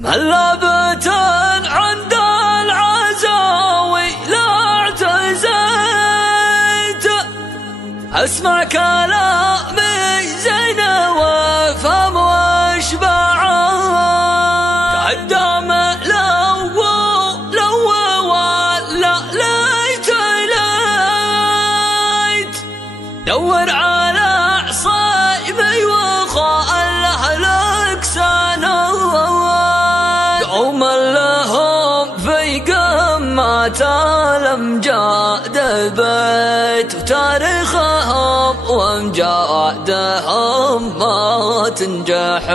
ملابة عند العزاوي لا اعتزيت اسمع كلامي زين وافهم واشبع قدام لو ولا ليت دور على عصيبي وخاله لك سنة قوم لهم في قمة الأمجاد بيت وتاريخهم وامجادهم ما تنجحد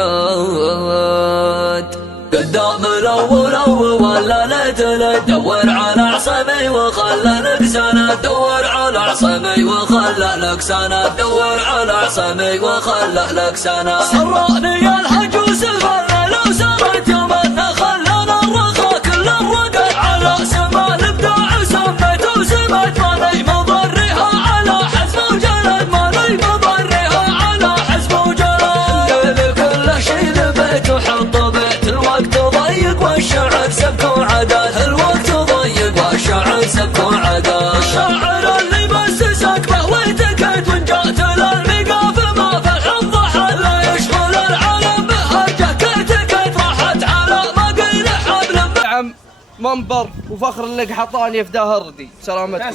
قدام الأول ولا ليت دور على عصمي وخلى لك سنة دور على عصمي وخلى لك سنة دور على عصمي وخلى لك سنة سراني الهجوس الغلا لو سرت يوم خلنا الرخا كل الرقل على سما الابداع سميت وسمت ماني مضرها على حزم وجلد ماني مضرها على حزم وجلد كل شي لبيت وحط بيت الوقت ضيق والشعر سبك وعدد الوقت ضيق والشعر سبك وعدد الشاعر اللي مسسك بهويتك وانجات للمقاف ما فرح الضحى لا يشغل العالم بهرجه كيتك راحت على ما قيل حبل نعم منبر وفخر لك حطاني في دهردي سلامتكم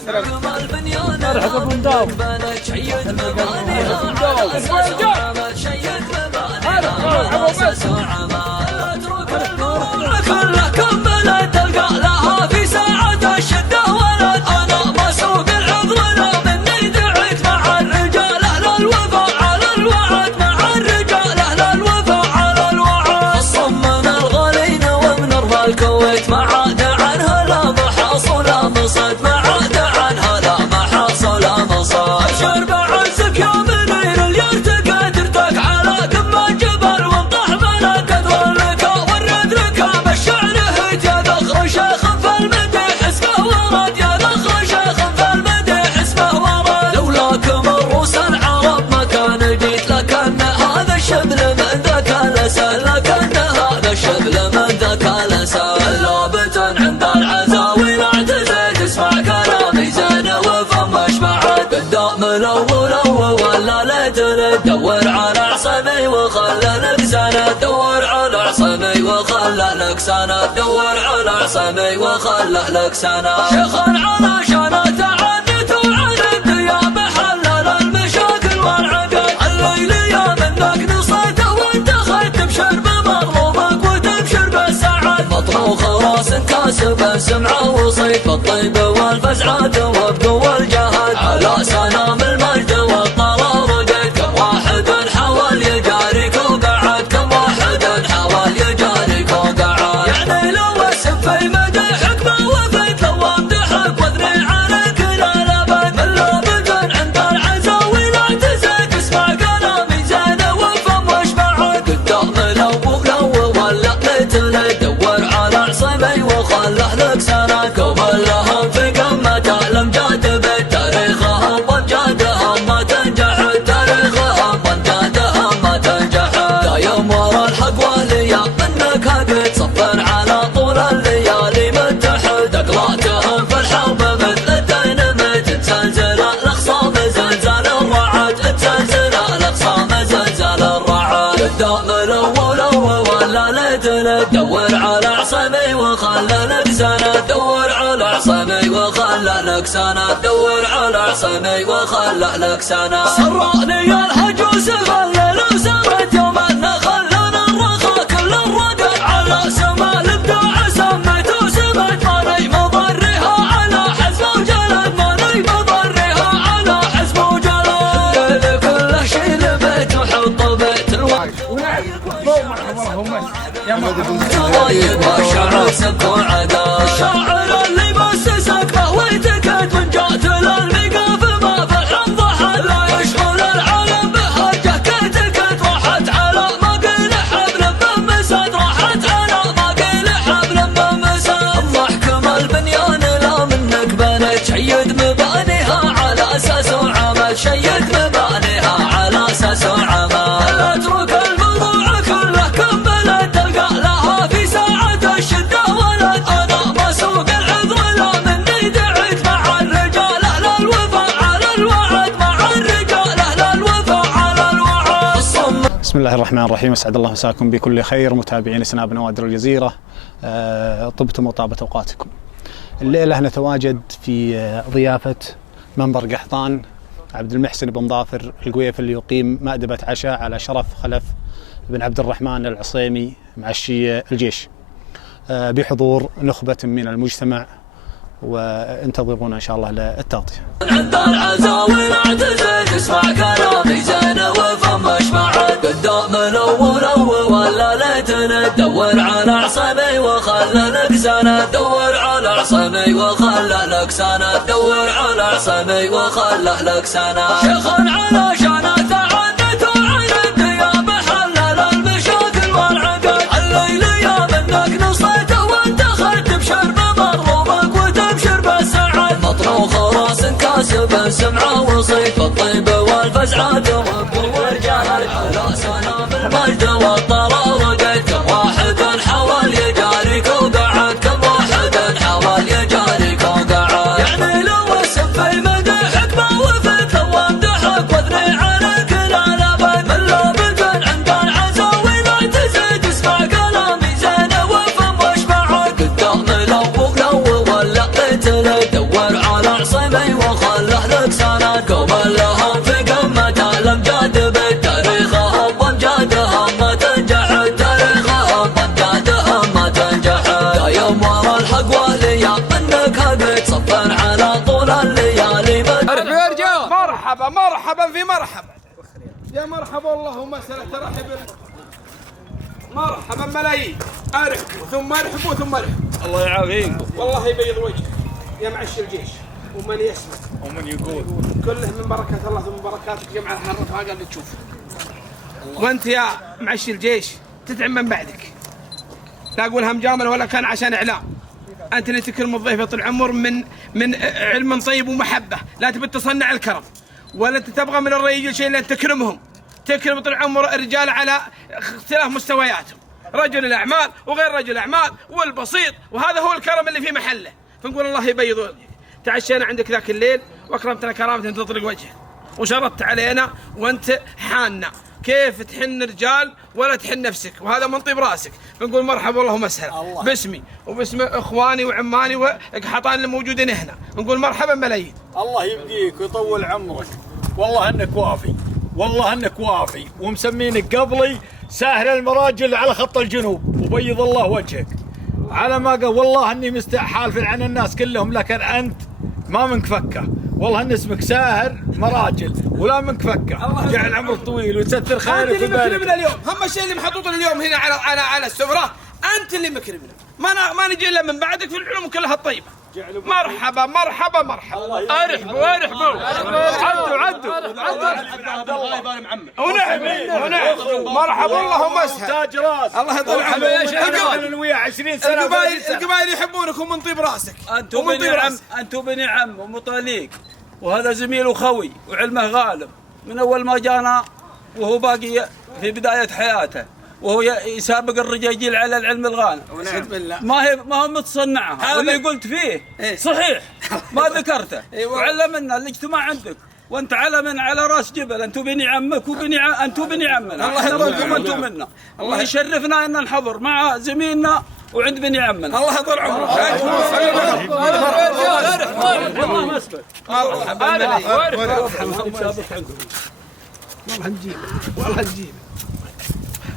مرحبا بنداو كله كمل تلقى لها في ساعة الشدة ولد أنا مسوق العضلة مني دعيت مع الرجال أهل الوفا على الوعد مع الرجال أهل الوفا على الوعد الصم من الغالين ومن أرض الكويت ما عاد عنها لا محاصل مصد ما عاد عنها لا محاصل مصد أبشر بعزك يا منير اليرتقى ترتك على قمة جبل وانطح ملك أدور لك ورد لك بالشعر هيت يا ذخر شيخ في المديح اسمه ورد يا ذخر شيخ في المديح اسمه ورد لولاكم رؤوس العرب ما كان جيت لكن هذا الشبل من ذاك الأسى لكن هذا الشبل من ذاك الأسى لابة عند العزاوي لا اعتزيت اسمع كلامي زين وفهم اشبعت قدام الأول ولا ليت دور على عصمي وخلى لك سنة دور على عصمي وخلى لك سنة دور على عصمي وخلى لك سنة شيخا على شانة تعنت وعند يا محلل المشاكل والعقل الليل يا منك نصيته وانت خيت تبشر بمغلوبك وتبشر بالسعد مطروخ راس كاسب سمعه وصيت بالطيب والفزعات وبقوى الجهد على سنام المجد والطرار قد كم واحد حاول يجاريك وقعد كم واحد حاول يجاريك وقعد يعني لو اسم في مديحك ما وفيت لو امدحك واثني عليك لا لبد من لابد عند العزاوي لا اعتزيت اسمع كلامي زين وفهم واشبعت قدام الاول ولا ليت دور على عصمي وخله لك سنة قبل لهم في قمة الأمجاد بيت تاريخهم وامجادهم ما تنجحد تاريخهم وامجادهم ما تنجحد دايم ورا الحق والليا منك هقت صفر على طول الليالي متحد اقلاتهم في الحرب مثل الديناميت تزلزل الاخصام زلزال الرعد تزلزل الاخصام زلزال الرعد قدام الاول ولا ليت دور على عصمي وخلى لك سنة دور على عصمي وخلى لك سنة دور على عصمي وخلى لك سنة سراني الهجوس الغلا لو سرت يوم خلنا الرخا كل الرقل على سما الابداع سميت وسمت ماني مضرها على حزم وجلد ماني مضرها على حزم وجلد كل شي لبيت وحط بيت الوقت ضيق والشعر سبك وعدا الشاعر اللي مسسك بهويتك وانجات للمقاف ما فرح الضحى لا يشغل العالم بهرجه كيتك راحت على ما قيل حبل ممسد راحت على ما قيل حبل ممسد الضحك البنيان لا منك بنيت شيد مبانيها على اساس وعمل شيد مبانيها على اساس وعمل اترك الموضوع كله كمل تلقى لها في الشدة ولد أنا ما سوق العذر لا مني دعيت مع الرجال أهل الوفاء على الوعد مع الرجال أهل الوفاء على الوعد. بسم الله الرحمن الرحيم، اسعد الله مساكم بكل خير متابعين سناب نوادر الجزيرة. طبتم وطابت اوقاتكم. الليله نتواجد في ضيافه منبر قحطان عبد المحسن بن ظافر القويف اللي يقيم مأدبة عشاء على شرف خلف بن عبد الرحمن العصيمي معشي الجيش بحضور نخبة من المجتمع، وانتظرونا ان شاء الله للتغطية. عند العزاوي اعتزل اسمع كلامي زين وفمش بعد قدام الاول ولا ليتنا تدور على عصامي وخلى لك سنه تدور على عصامي وخلى لك سنه تدور على عصامي وخلى لك سنه شيخ على شانه تعنت وعن الدياب حلل المشاكل والعقد الليل يا منك نصيته وانت خدت بشرب مغروبك وتبشر بالسعد مطروخ راس كاسب سمعه وصيف الطيب والفزعه ترك ورجال على سنام المجد والطراوه كم واحد حاول يجاريك وقعد كم واحد حاول يجاريك وقعد يعني لو السفي مدح حكمه وفيك وامدحك واثني عليك الالابد من لا بدن عند العزاوي لا تزيد اسمع كلامي زين وفم واشبعك قدام لو ولا قتل دور على عصيمي وخله لك سند قبل لهم في قمه الامجاد بتاريخهم وامجادهم ما تنجح تاريخهم وامجادهم ما تنجح دايم ورا الحق والليا منك هديت صفا على طول الليالي مرحبا مرحبا في مرحبا يا مرحبا والله مسألة ترحب مرحبا ملايين ارحبوا ثم ارحبوا ثم ارحبوا. الله يعافيك. والله يبيض وجهك يا معش الجيش ومن يسمع ومن يقول كله من بركة الله ثم بركاتك جمع الحرة هذا اللي تشوفه. وانت يا معش الجيش تدعم من بعدك، لا اقول هم جامل ولا كان عشان اعلام. انت اللي تكرم الضيف يا طول العمر من علم طيب ومحبه، لا تبي تصنع الكرم ولا انت تبغى من الرجال شيء الا ان تكرمهم، تكرم طول العمر الرجال على اختلاف مستوياتهم، رجل الاعمال وغير رجل الاعمال والبسيط، وهذا هو الكرم اللي في محله. فنقول الله يبيض وجهك. تعشينا عندك ذاك الليل واكرمتنا كرامه تطلق وجهك وشرطت علينا وانت حانا كيف تحن رجال ولا تحن نفسك، وهذا من طيب راسك. بنقول مرحبا والله مسهلا باسمي وباسم اخواني وعماني وقحطان اللي موجودين هنا، نقول مرحبا ملايين. الله يبقيك ويطول عمرك. والله انك وافي، والله انك وافي، ومسمينك قبلي ساهر المراجل على خط الجنوب، وبيض الله وجهك على ما قال. والله اني مستحالف عن الناس كلهم، لكن انت ما منك فكه. والله ان اسمك ساهر مراجل ولا منك فكه. جعل عمرك طويل وتستر خيرك انت اللي وبارك. مكرمنا اليوم، هم الشيء اللي محطوط اليوم هنا على السفره، انت اللي مكرمنا، ما نجي الا من بعدك في العلوم كلها الطيبه. مرحبا مرحبا مرحبا. ارحبوا ارحبوا عدوا ونعم مرحبا اللهم اسهل. تاج راس الله يطول عمرك. انا وياه 20 سنه. القبائل يحبونك ومن طيب راسك. انتم بني عم، انتم بني عم ومطاليق، وهذا زميل وخوي وعلمه غالب من اول ما جانا وهو باقي في بدايه حياته، وهو يسابق الرجاجيل على العلم الغانم. ما هو متصنعها، واللي قلت فيه صحيح ما ذكرته. وعلمنا الاجتماع عندك وانت علم على راس جبل. انتم بني عمك انتم بني عمنا، الله يطول انتم منا. الله يشرفنا ان نحضر مع زميلنا وعند بني عمنا. الله يطول عمرك. والله ما اسكت.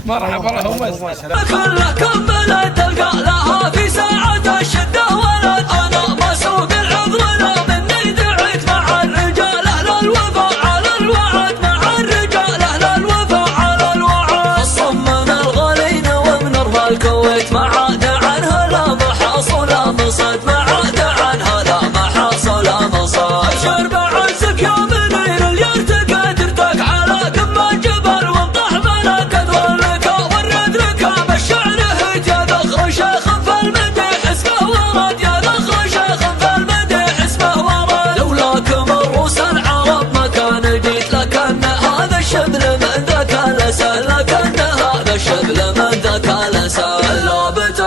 مرحبا اللهم اسهل. كله كمل تلقى لها في ساعة الشدة ولد أنا ما سوق العذر لا مني دعيت مع الرجال أهل الوفاء على الوعد مع الرجال أهل الوفاء على الوعد. الصم من الغالين ومن أرض الكويت ما عاد عنها لا محاصل مصد، ما عاد عنها لا محاصل مصد. أبشر بعزك يا منير اللي ارتقى درتك على قمة جبل وانطح ملك ظلك ورد لك بالشعر هيت يا ذخر شيخ في المديح اسمه ورد، يا ذخر شيخ في المديح اسمه ورد. لولاكم الروس العرب ما كان جيت، لكن هذا الشبل من ذاك الاسد، لكن هذا الشبل من ذاك الاسد. اللابت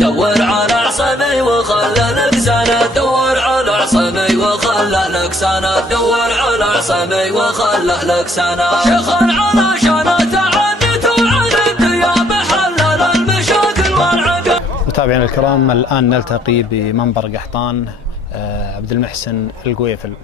دور على عصمي وخلى لك سند دور على عصمي وخلى لك سند دور على عصمي وخلى لك سند شيخا على شانه تعنت وعند يا محلل المشاكل والعقل. متابعينا الكرام، الآن نلتقي بمنبر قحطان عبد المحسن القويفل.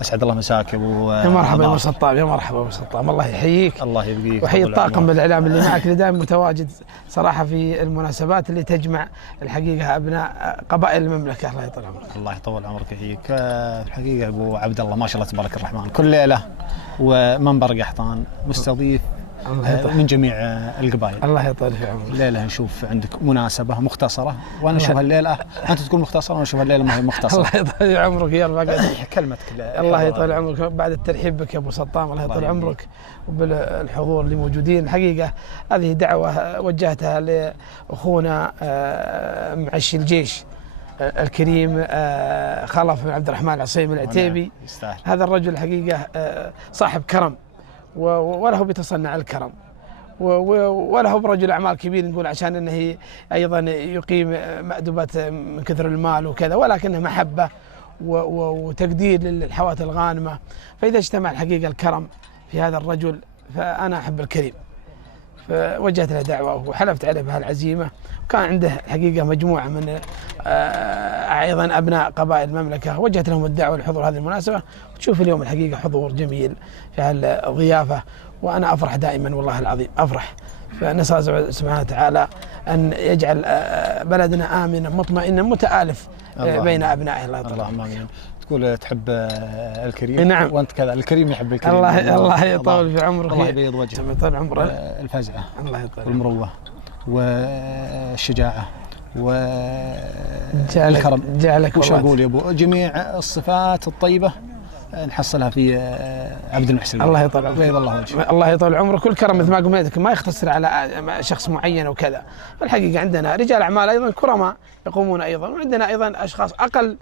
اسعد الله مساك يا ابو يا مرحبا يا ابو سطام، يا مرحبا ابو سطام، الله يحييك. الله يبقيك. وحيي الطاقم بالاعلام اللي معك اللي دائما متواجد صراحه في المناسبات اللي تجمع الحقيقه ابناء قبائل المملكه. الله يطول عمرك. الله يطول عمرك ويحييك. الحقيقه ابو عبد الله ما شاء الله تبارك الرحمن، كل ليله ومنبر قحطان مستضيف من جميع القبائل. الله يطول في عمرك. الليله نشوف عندك مناسبه مختصره، وانا اشوف الليله انت تقول مختصره وانا اشوف الليله ما هي مختصره. الله يطول عمرك. يلا قاعد كلمتك. الله يطول عمرك بعد الترحيب بك يا ابو سطام. الله يطول عمرك وبالحضور اللي موجودين. الحقيقه هذه دعوه وجهتها لاخونا معشي الجيش الكريم خلف بن عبد الرحمن العصيم العتيبي. هذا الرجل الحقيقه صاحب كرم وله بيتصنع الكرم وله برجل اعمال كبير، نقول عشان انه ايضا يقيم مأدبات من كثر المال وكذا، ولكنه محبه وتقدير للحوات الغانمه. فاذا اجتمع الحقيقه الكرم في هذا الرجل فانا احب الكريم، فوجهت له دعوه وحلفت عليه بهالعزيمه. وكان عنده الحقيقه مجموعه من ايضا ابناء قبائل المملكه، وجهت لهم الدعوه لحضور هذه المناسبه. وتشوف اليوم الحقيقه حضور جميل في هالضيافه، وانا افرح دائما والله العظيم افرح. فنسال الله سبحانه وتعالى ان يجعل بلدنا امنا مطمئنا متآلف بين ابنائه. الله يطول عمرك. تقول تحب الكريم. نعم. وانت كذا الكريم يحب الكريم. الله يطول في عمرك. الله يبيض وجهك. يطول عمره. الفزعه. الله يطول. والمروه والشجاعه والكرم. جعلك وش اقول يا ابو، جميع الصفات الطيبه نحصلها في عبد المحسن. الله يطول عمرك. بيض الله وجهك. الله يطول عمرك. كل كرم مثل ما قلت ما يختصر على شخص معين وكذا. فالحقيقه عندنا رجال اعمال ايضا كرماء يقومون ايضا، وعندنا ايضا اشخاص اقل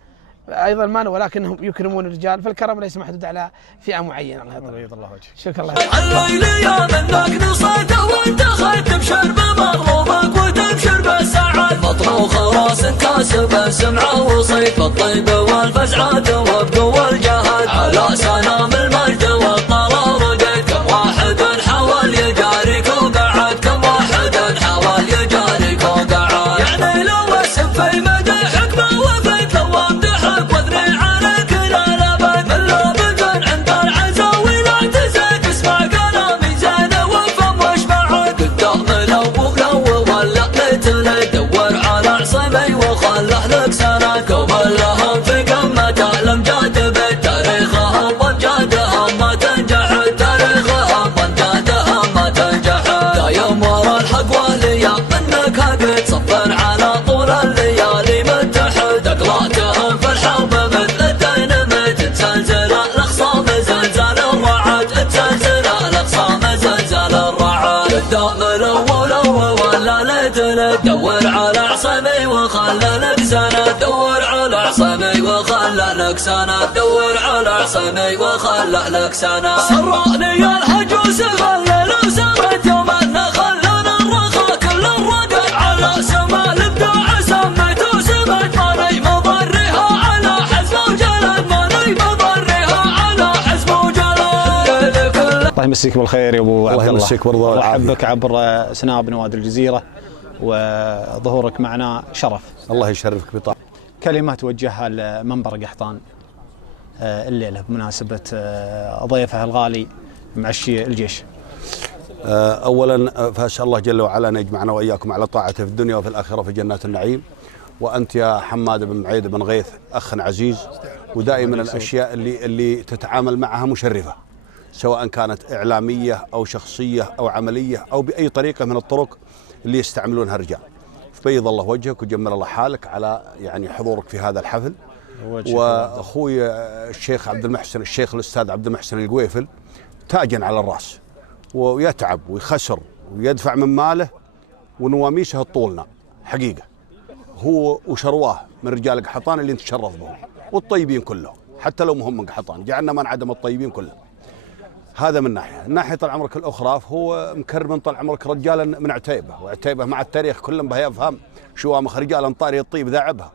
ايضا مال ولكنهم يكرمون الرجال، فالكرم ليس محدود على فئه معينه. الله يطول. بيض الله وجهك. شكرا الله. الليل يا منك نصيته وانت خيت تبشر بمغلوبك وتبشر بالسعد مطروخ راس كاسب سمعه وصيت بالطيب والفزعات وبقوى الجهد على سنام المجد والطرار قد كم واحد حاول يجاريك وقعد كم واحد حاول يجاريك وقعد يعني لو السفي مدحك ما وفيت لو امدحك واثني عليك لا لبد من لابد عند العزاوي لا تزيد اسمع كلامي زين وفم وش بعد قدام لو ولا قتل دور على عصمي وخله لك سنة قبل لهم في قمة الامجاد بالتاريخهم وامجادهم ما تنجح تاريخهم وامجادهم ما تنجح دايم ورا الحق واللياق منك قد صفر على طول الليالي متحد اقلاتهم في الحرب مثل الديناميت تزلزل الاخصام زلزال الرعد تزلزل الاخصام زلزال الرعد قدام الاول ولا ليتلك دور على عصمي وخلى لك سنة دور على عصمي وخلى لك سنة دور على عصمي وخلى لك سنة سراني الهجوس غلل وسرت يوم النخل لنا الرخا كل الرقد على سما الابداع سميت وسمت ماني مضرها على حزب وجلد ماني مضرها على حزب وجلد. الله يمسيك بالخير يا ابو عبد الله. الله يمسيك بالضبط والعافية. وحبك عبر سناب نوادي الجزيره وظهورك معنا شرف. الله يشرفك بطاعة. كلمة توجهها لمنبر قحطان الليلة بمناسبة ضيفه الغالي معشي الجيش. أولا فأسأل الله جل وعلا أن يجمعنا وإياكم على طاعته في الدنيا وفي الآخرة في جنات النعيم. وأنت يا حماد بن معيد بن غيث أخ عزيز، ودائما الأشياء اللي تتعامل معها مشرفة، سواء كانت إعلامية أو شخصية أو عملية أو بأي طريقة من الطرق اللي يستعملونها الرجال. بيض الله وجهك وجمل الله حالك على يعني حضورك في هذا الحفل. واخوي الشيخ عبد المحسن، الشيخ الاستاذ عبد المحسن القويفل تاجا على الراس، ويتعب ويخسر ويدفع من ماله ونواميسه طولنا حقيقه. هو وشرواه من رجال قحطان اللي نتشرف بهم والطيبين كلهم، حتى لو هم من قحطان جعلنا ما انعدم الطيبين كلهم. هذا من ناحيه، الناحيه طال عمرك الاخرى هو مكرم من طال عمرك رجالا من عتيبه، وعتيبه مع التاريخ كلهم بها يفهم شوامخ رجال انطاري الطيب ذاعبها.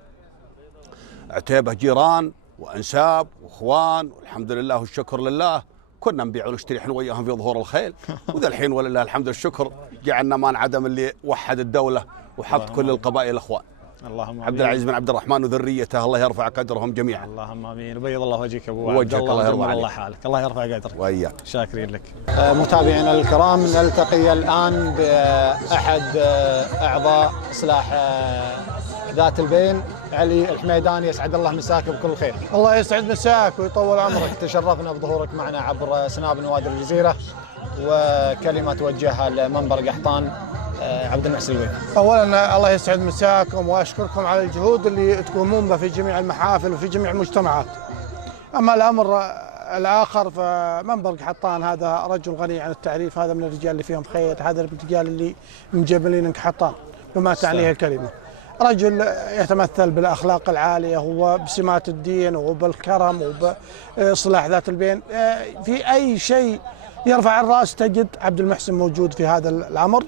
عتيبه جيران وانساب واخوان، والحمد لله والشكر لله كنا نبيع ونشتري احنا وياهم في ظهور الخيل، وذا الحين ولله الحمد والشكر جعلنا ما انعدم اللي وحد الدوله وحط كل القبائل اخوان. اللهم عبد العزيز بن عبد الرحمن وذريته الله يرفع قدرهم جميعا. اللهم امين. وبيض الله وجهك ابو وجهك الله يرضى عليك. الله حالك، الله يرفع قدرك. وإياك. شاكرين لك. متابعينا الكرام، نلتقي الان باحد اعضاء اصلاح ذات البين، علي الحميداني، يسعد الله مساك بكل خير. الله يسعد مساك ويطول عمرك. تشرفنا بظهورك معنا عبر سناب نوادر الجزيره، وكلمه توجهها لمنبر قحطان عبد المحسن الويفي. اولا الله يسعد مساكم واشكركم على الجهود اللي تقومون بها في جميع المحافل وفي جميع المجتمعات. اما الامر الاخر فمنبر قحطان هذا رجل غني عن التعريف، هذا من الرجال اللي فيهم خير، هذا من الرجال اللي مجبلين قحطان بما تعنيه الكلمه. رجل يتمثل بالاخلاق العاليه وبسمات الدين وبالكرم وباصلاح ذات البين. في اي شيء يرفع الراس تجد عبد المحسن موجود في هذا الامر.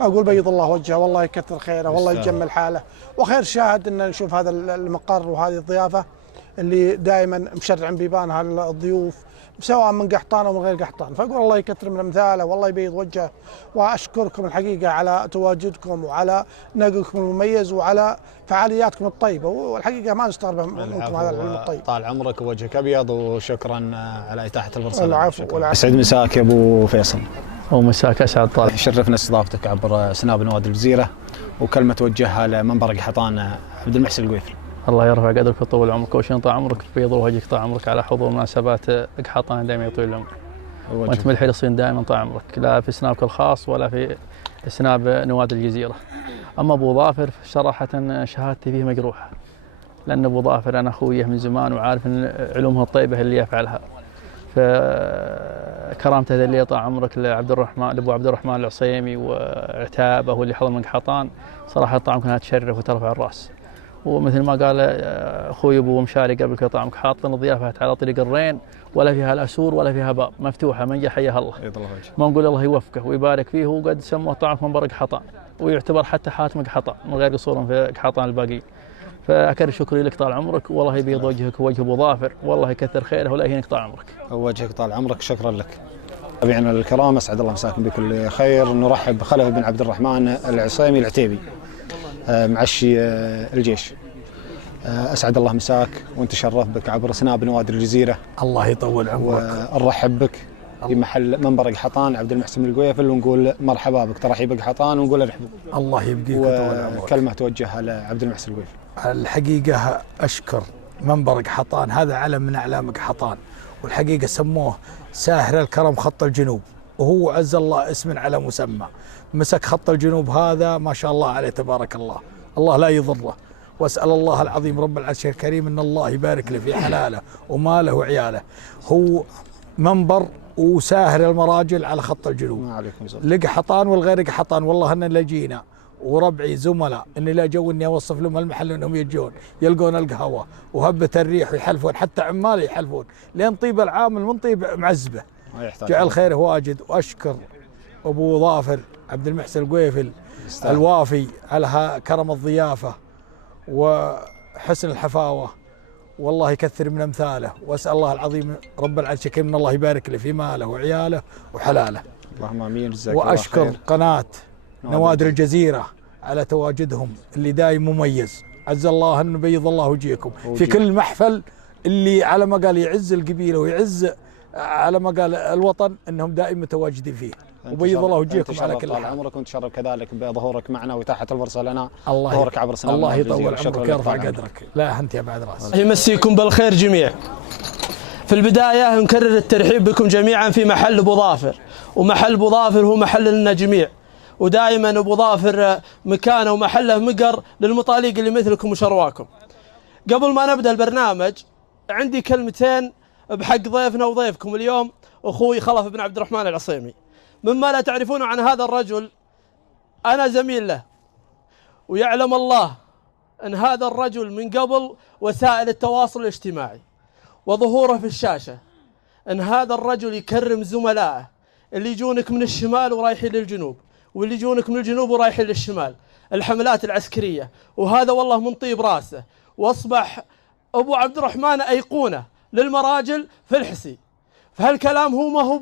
اقول بيض الله وجهه والله يكثر خيره والله يجمل حاله، وخير شاهد ان نشوف هذا المقر وهذه الضيافه اللي دائما مشرع بيبانها الضيوف سواء من قحطان او من غير قحطان، فاقول الله يكثر من امثاله والله يبيض وجهه. واشكركم الحقيقه على تواجدكم وعلى نقلكم المميز وعلى فعالياتكم الطيبه، والحقيقه ما نستغرب منكم هذا العلم الطيب. طال عمرك ووجهك ابيض، وشكرا على اتاحه الفرصه. العفو والعفو. يسعد مساك يا ابو فيصل. ومساك اسعد طال. شرفنا استضافتك عبر سناب نوادر الجزيره، وكلمه توجهها لمنبر قحطان عبد المحسن الويفي. الله يرفع قدرك ويطول عمرك، وشين طال عمرك بيض وجهك طال عمرك على حضور مناسبات قحطان، دائما يطول العمر. وانت من الحريصين دائما طال عمرك، لا في سنابك الخاص ولا في سناب نوادر الجزيره. اما ابو ظافر صراحه شهادتي فيه مجروحه، لان ابو ظافر انا اخويه من زمان وعارف ان علومه الطيبه اللي يفعلها. فكرامته هذا اللي طال عمرك لعبد الرحمن لابو عبد الرحمن العصيمي وعتابه واللي حضر من قحطان، صراحه طال عمرك انها تشرف وترفع الراس. ومثل ما قال اخوي ابو مشاري قبل كذا طال عمرك، حاطين الضيافه على طريق الرين، ولا فيها لا سور ولا فيها باب، مفتوحه من جا حياها الله. ما نقول الله يوفقه ويبارك فيه، وقد سموه طال عمرك منبر قحطان، ويعتبر حتى حاتم قحطان من غير قصور في قحطان الباقي. فاكرر شكري لك طال عمرك، والله يبيض وجهك ووجه ابو ظافر، والله يكثر خيره ولا يهينك طال عمرك. وجهك طال عمرك، شكرا لك. متابعينا الكرام، اسعد الله مساكم بكل خير. نرحب بخلف بن عبد الرحمن العصيمي العتيبي، معشي الجيش. اسعد الله مساك، وانت شرف بك عبر سناب نوادر الجزيره. الله يطول عمرك. ونرحب بك في محل منبر قحطان عبد المحسن القويفل، ونقول مرحبا بك، ترحيب قحطان، ونقول ارحبوا. الله يبقيك ويطول عمرك. وكلمه توجهها لعبد المحسن القويفل. الحقيقه اشكر منبر قحطان، هذا علم من اعلام قحطان، والحقيقه سموه ساهر الكرم خط الجنوب، وهو عز الله اسم على مسمى. مسك خط الجنوب هذا ما شاء الله عليه تبارك الله، الله لا يضره. واسال الله العظيم رب العرش الكريم ان الله يبارك له في حلاله وماله وعياله. هو منبر وساهر المراجل على خط الجنوب لقحطان والغير قحطان. والله ان لجينا وربعي زملاء اني لا جو اني اوصف لهم المحل انهم يجون يلقون القهوه وهبه الريح ويحلفون، حتى عمال يحلفون لين طيب العامل من طيب معزبه. جعل خيره واجد. واشكر ابو ظافر عبد المحسن القويفل الوافي على كرم الضيافه وحسن الحفاوه، والله يكثر من امثاله. واسال الله العظيم رب العرش الكريم ان الله يبارك له في ماله وعياله وحلاله. اللهم امين. جزاك الله خير. واشكر قناه نوادر الجزيره على تواجدهم اللي دايم مميز. عز الله ان بيض الله وجهكم في كل محفل، اللي على ما قال يعز القبيله ويعز على ما قال الوطن، انهم دائما متواجدين فيه. وبيض الله وجهكم على كل حال. عمرك، وانت شرف كذلك بظهورك معنا واتاحه الفرصه لنا. الله ظهورك عبر سناب الله يطول عمرك ويرفع قدرك. لا انت يا بعد راس. يمسيكم بالخير جميع. في البدايه نكرر الترحيب بكم جميعا في محل ابو ظافر، ومحل ابو ظافر هو محل لنا جميع، ودائما ابو ظافر مكانه ومحله مقر للمطاليق اللي مثلكم وشرواكم. قبل ما نبدا البرنامج عندي كلمتين بحق ضيفنا وضيفكم اليوم اخوي خلف بن عبد الرحمن العصيمي. مما لا تعرفون عن هذا الرجل، انا زميل له، ويعلم الله ان هذا الرجل من قبل وسائل التواصل الاجتماعي وظهوره في الشاشه أن هذا الرجل يكرم زملائه اللي يجونك من الشمال ورايحين للجنوب، واللي يجونك من الجنوب ورايحين للشمال، الحملات العسكرية، وهذا والله من طيب راسه. واصبح أبو عبد الرحمن أيقونة للمراجل في الحسي. فهالكلام هو ما هو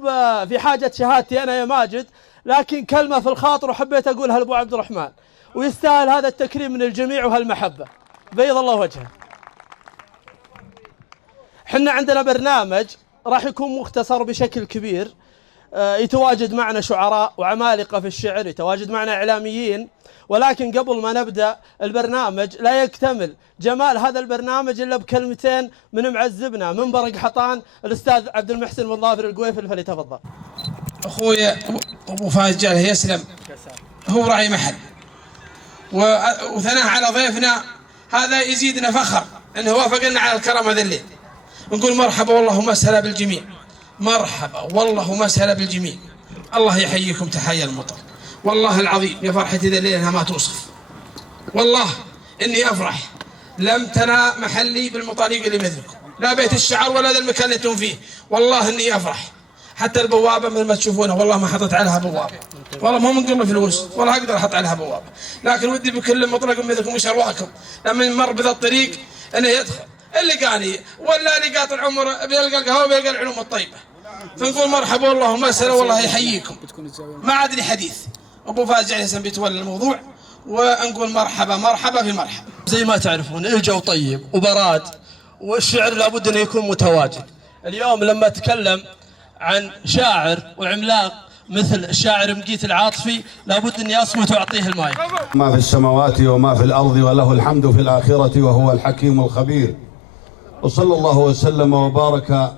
في حاجة شهادتي أنا يا ماجد، لكن كلمة في الخاطر وحبيت أقولها لأبو عبد الرحمن، ويستاهل هذا التكريم من الجميع وهالمحبة. بيض الله وجهه. حنا عندنا برنامج راح يكون مختصر بشكل كبير، يتواجد معنا شعراء وعمالقة في الشعر، يتواجد معنا إعلاميين، ولكن قبل ما نبدأ البرنامج لا يكتمل جمال هذا البرنامج إلا بكلمتين من معزبنا من برق حطان الأستاذ عبد المحسن بن ظافر القويفل، فليتفضل. أخوي أبو فايز جاله يسلم، هو راعي محل، وثناء على ضيفنا هذا يزيدنا فخر أنه وافقنا على الكرم هذا الليل. نقول مرحبا والله مسهلا بالجميع، مرحبا والله مسهلا بالجميع. الله يحييكم تحية المطر. والله العظيم يا فرحتي ذا الليل انها ما توصف. والله اني افرح، لم ترى محلي بالمطاريق اللي مثلكم، لا بيت الشعر ولا ذا المكان اللي انتم فيه. والله اني افرح، حتى البوابه مثل ما تشوفونها والله ما حطيت عليها بوابه، والله ما من قبل فلوس ولا اقدر احط عليها بوابه، لكن ودي بكل مطلق مثلكم وش ارواكم لما يمر بذا الطريق انه يدخل اللي قاني ولا اللي قاطع العمر بيلقى القهوه بيلقى العلوم الطيبه. فنقول مرحبا والله مسهلا والله يحييكم. ما عاد لي حديث، ابو فاز جالس بيتولى الموضوع، ونقول مرحبا مرحبا في مرحبا. زي ما تعرفون الجو طيب وبراد، والشعر لابد انه يكون متواجد. اليوم لما اتكلم عن شاعر وعملاق مثل الشاعر مقيت العاطفي لابد اني اصمت واعطيه المايك. ما في السماوات وما في الارض وله الحمد في الاخره وهو الحكيم الخبير. وصلى الله وسلم وبارك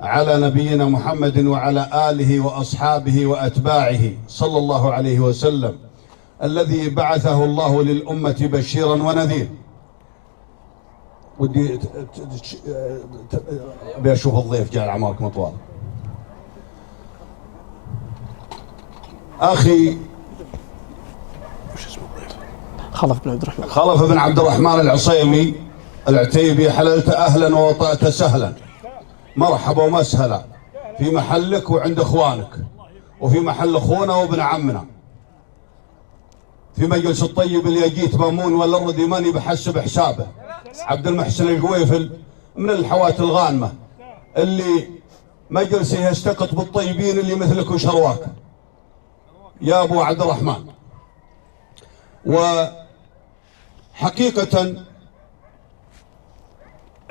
على نبينا محمد وعلى آله وأصحابه وأتباعه صلى الله عليه وسلم، الذي بعثه الله للأمة بشيرا ونذير. ودي أبي أشوف الضيف جاء عماركم طوال. أخي خلف بن عبد الرحمن العصيمي العتيبي، حللت أهلا ووطأت سهلا. مرحبا ومسهلا في محلك وعند اخوانك، وفي محل اخونا وابن عمنا، في مجلس الطيب اللي جيت بامون ولا الردي ماني بحسب حسابه. عبد المحسن القويفل من الحوات الغانمه اللي مجلسه يستقط بالطيبين اللي مثلك وشرواك يا ابو عبد الرحمن. وحقيقه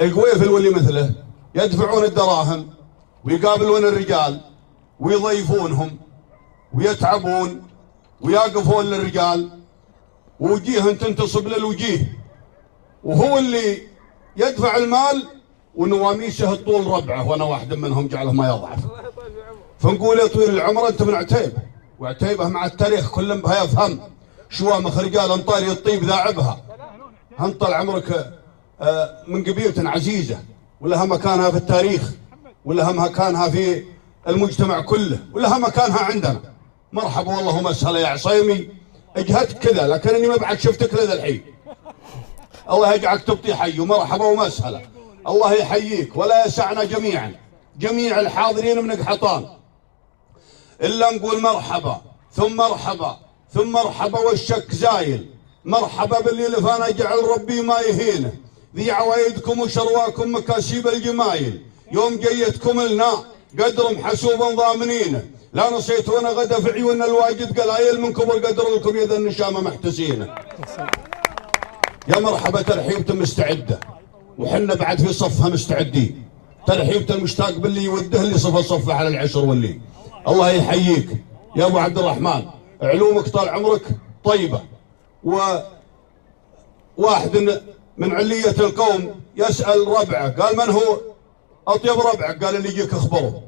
القويفل واللي مثله يدفعون الدراهم ويقابلون الرجال ويضيفونهم ويتعبون ويقفون للرجال، ووجيه تنتصب للوجيه، وهو اللي يدفع المال ونواميسه الطول ربعه، وانا واحد منهم جعله ما يضعف. فنقول يا طويل العمر انت من عتيبه، وعتيبه مع التاريخ كل بها يفهم شوامخ رجال انطاري الطيب ذاعبها. هنطل عمرك من قبيله عزيزه ولها مكانها في التاريخ، ولها مكانها في المجتمع كله، ولها مكانها عندنا. مرحبا والله ومسهلا يا عصيمي. اجهدت كذا لكنني ما بعد شفتك لذا الحين. الله يجعلك تبطي حي، ومرحبا ومسهلا. الله يحييك ولا يسعنا جميعا جميع الحاضرين من قحطان الا نقول مرحبا ثم مرحبا ثم مرحبا والشك زايل. مرحبا باللي لفانا جعل ربي ما يهينه، ذي عوايدكم وشرواكم مكاسيب الجمايل. يوم جيتكم لنا قدر محسوبا ضامنينه، لا نصيتونا غدا في عيون الواجد قلايل من كبر قدر لكم يد النشامه محتسينه. يا مرحبا ترحيبته مستعده، وحنا بعد في صفها مستعدين. ترحيبته المشتاق باللي يوده اللي صفه على العشر واللي. الله يحييك يا ابو عبد الرحمن، علومك طال عمرك طيبه. وواحد من علية القوم يسأل ربعه قال من هو أطيب ربعك؟ قال اللي يجيك اخبره.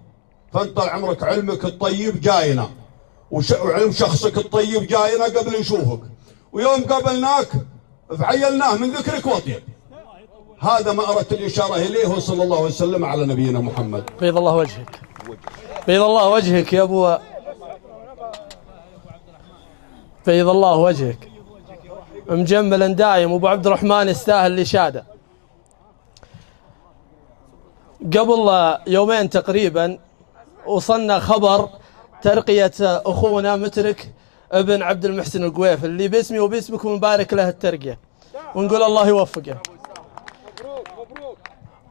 فانت عمرك علمك الطيب جاينا وعلم شخصك الطيب جاينا قبل نشوفك، ويوم قابلناك فعيلناه من ذكرك وطيب. هذا ما أردت الإشارة إليه، وصلى الله وسلم على نبينا محمد. بيض الله وجهك، بيض الله وجهك يا أبو، بيض الله وجهك، مجملا دايم. وابو عبد الرحمن يستاهل الإشادة. قبل يومين تقريبا وصلنا خبر ترقية أخونا مترك ابن عبد المحسن القويف اللي باسمي وباسمكم نبارك له الترقية ونقول الله يوفقه.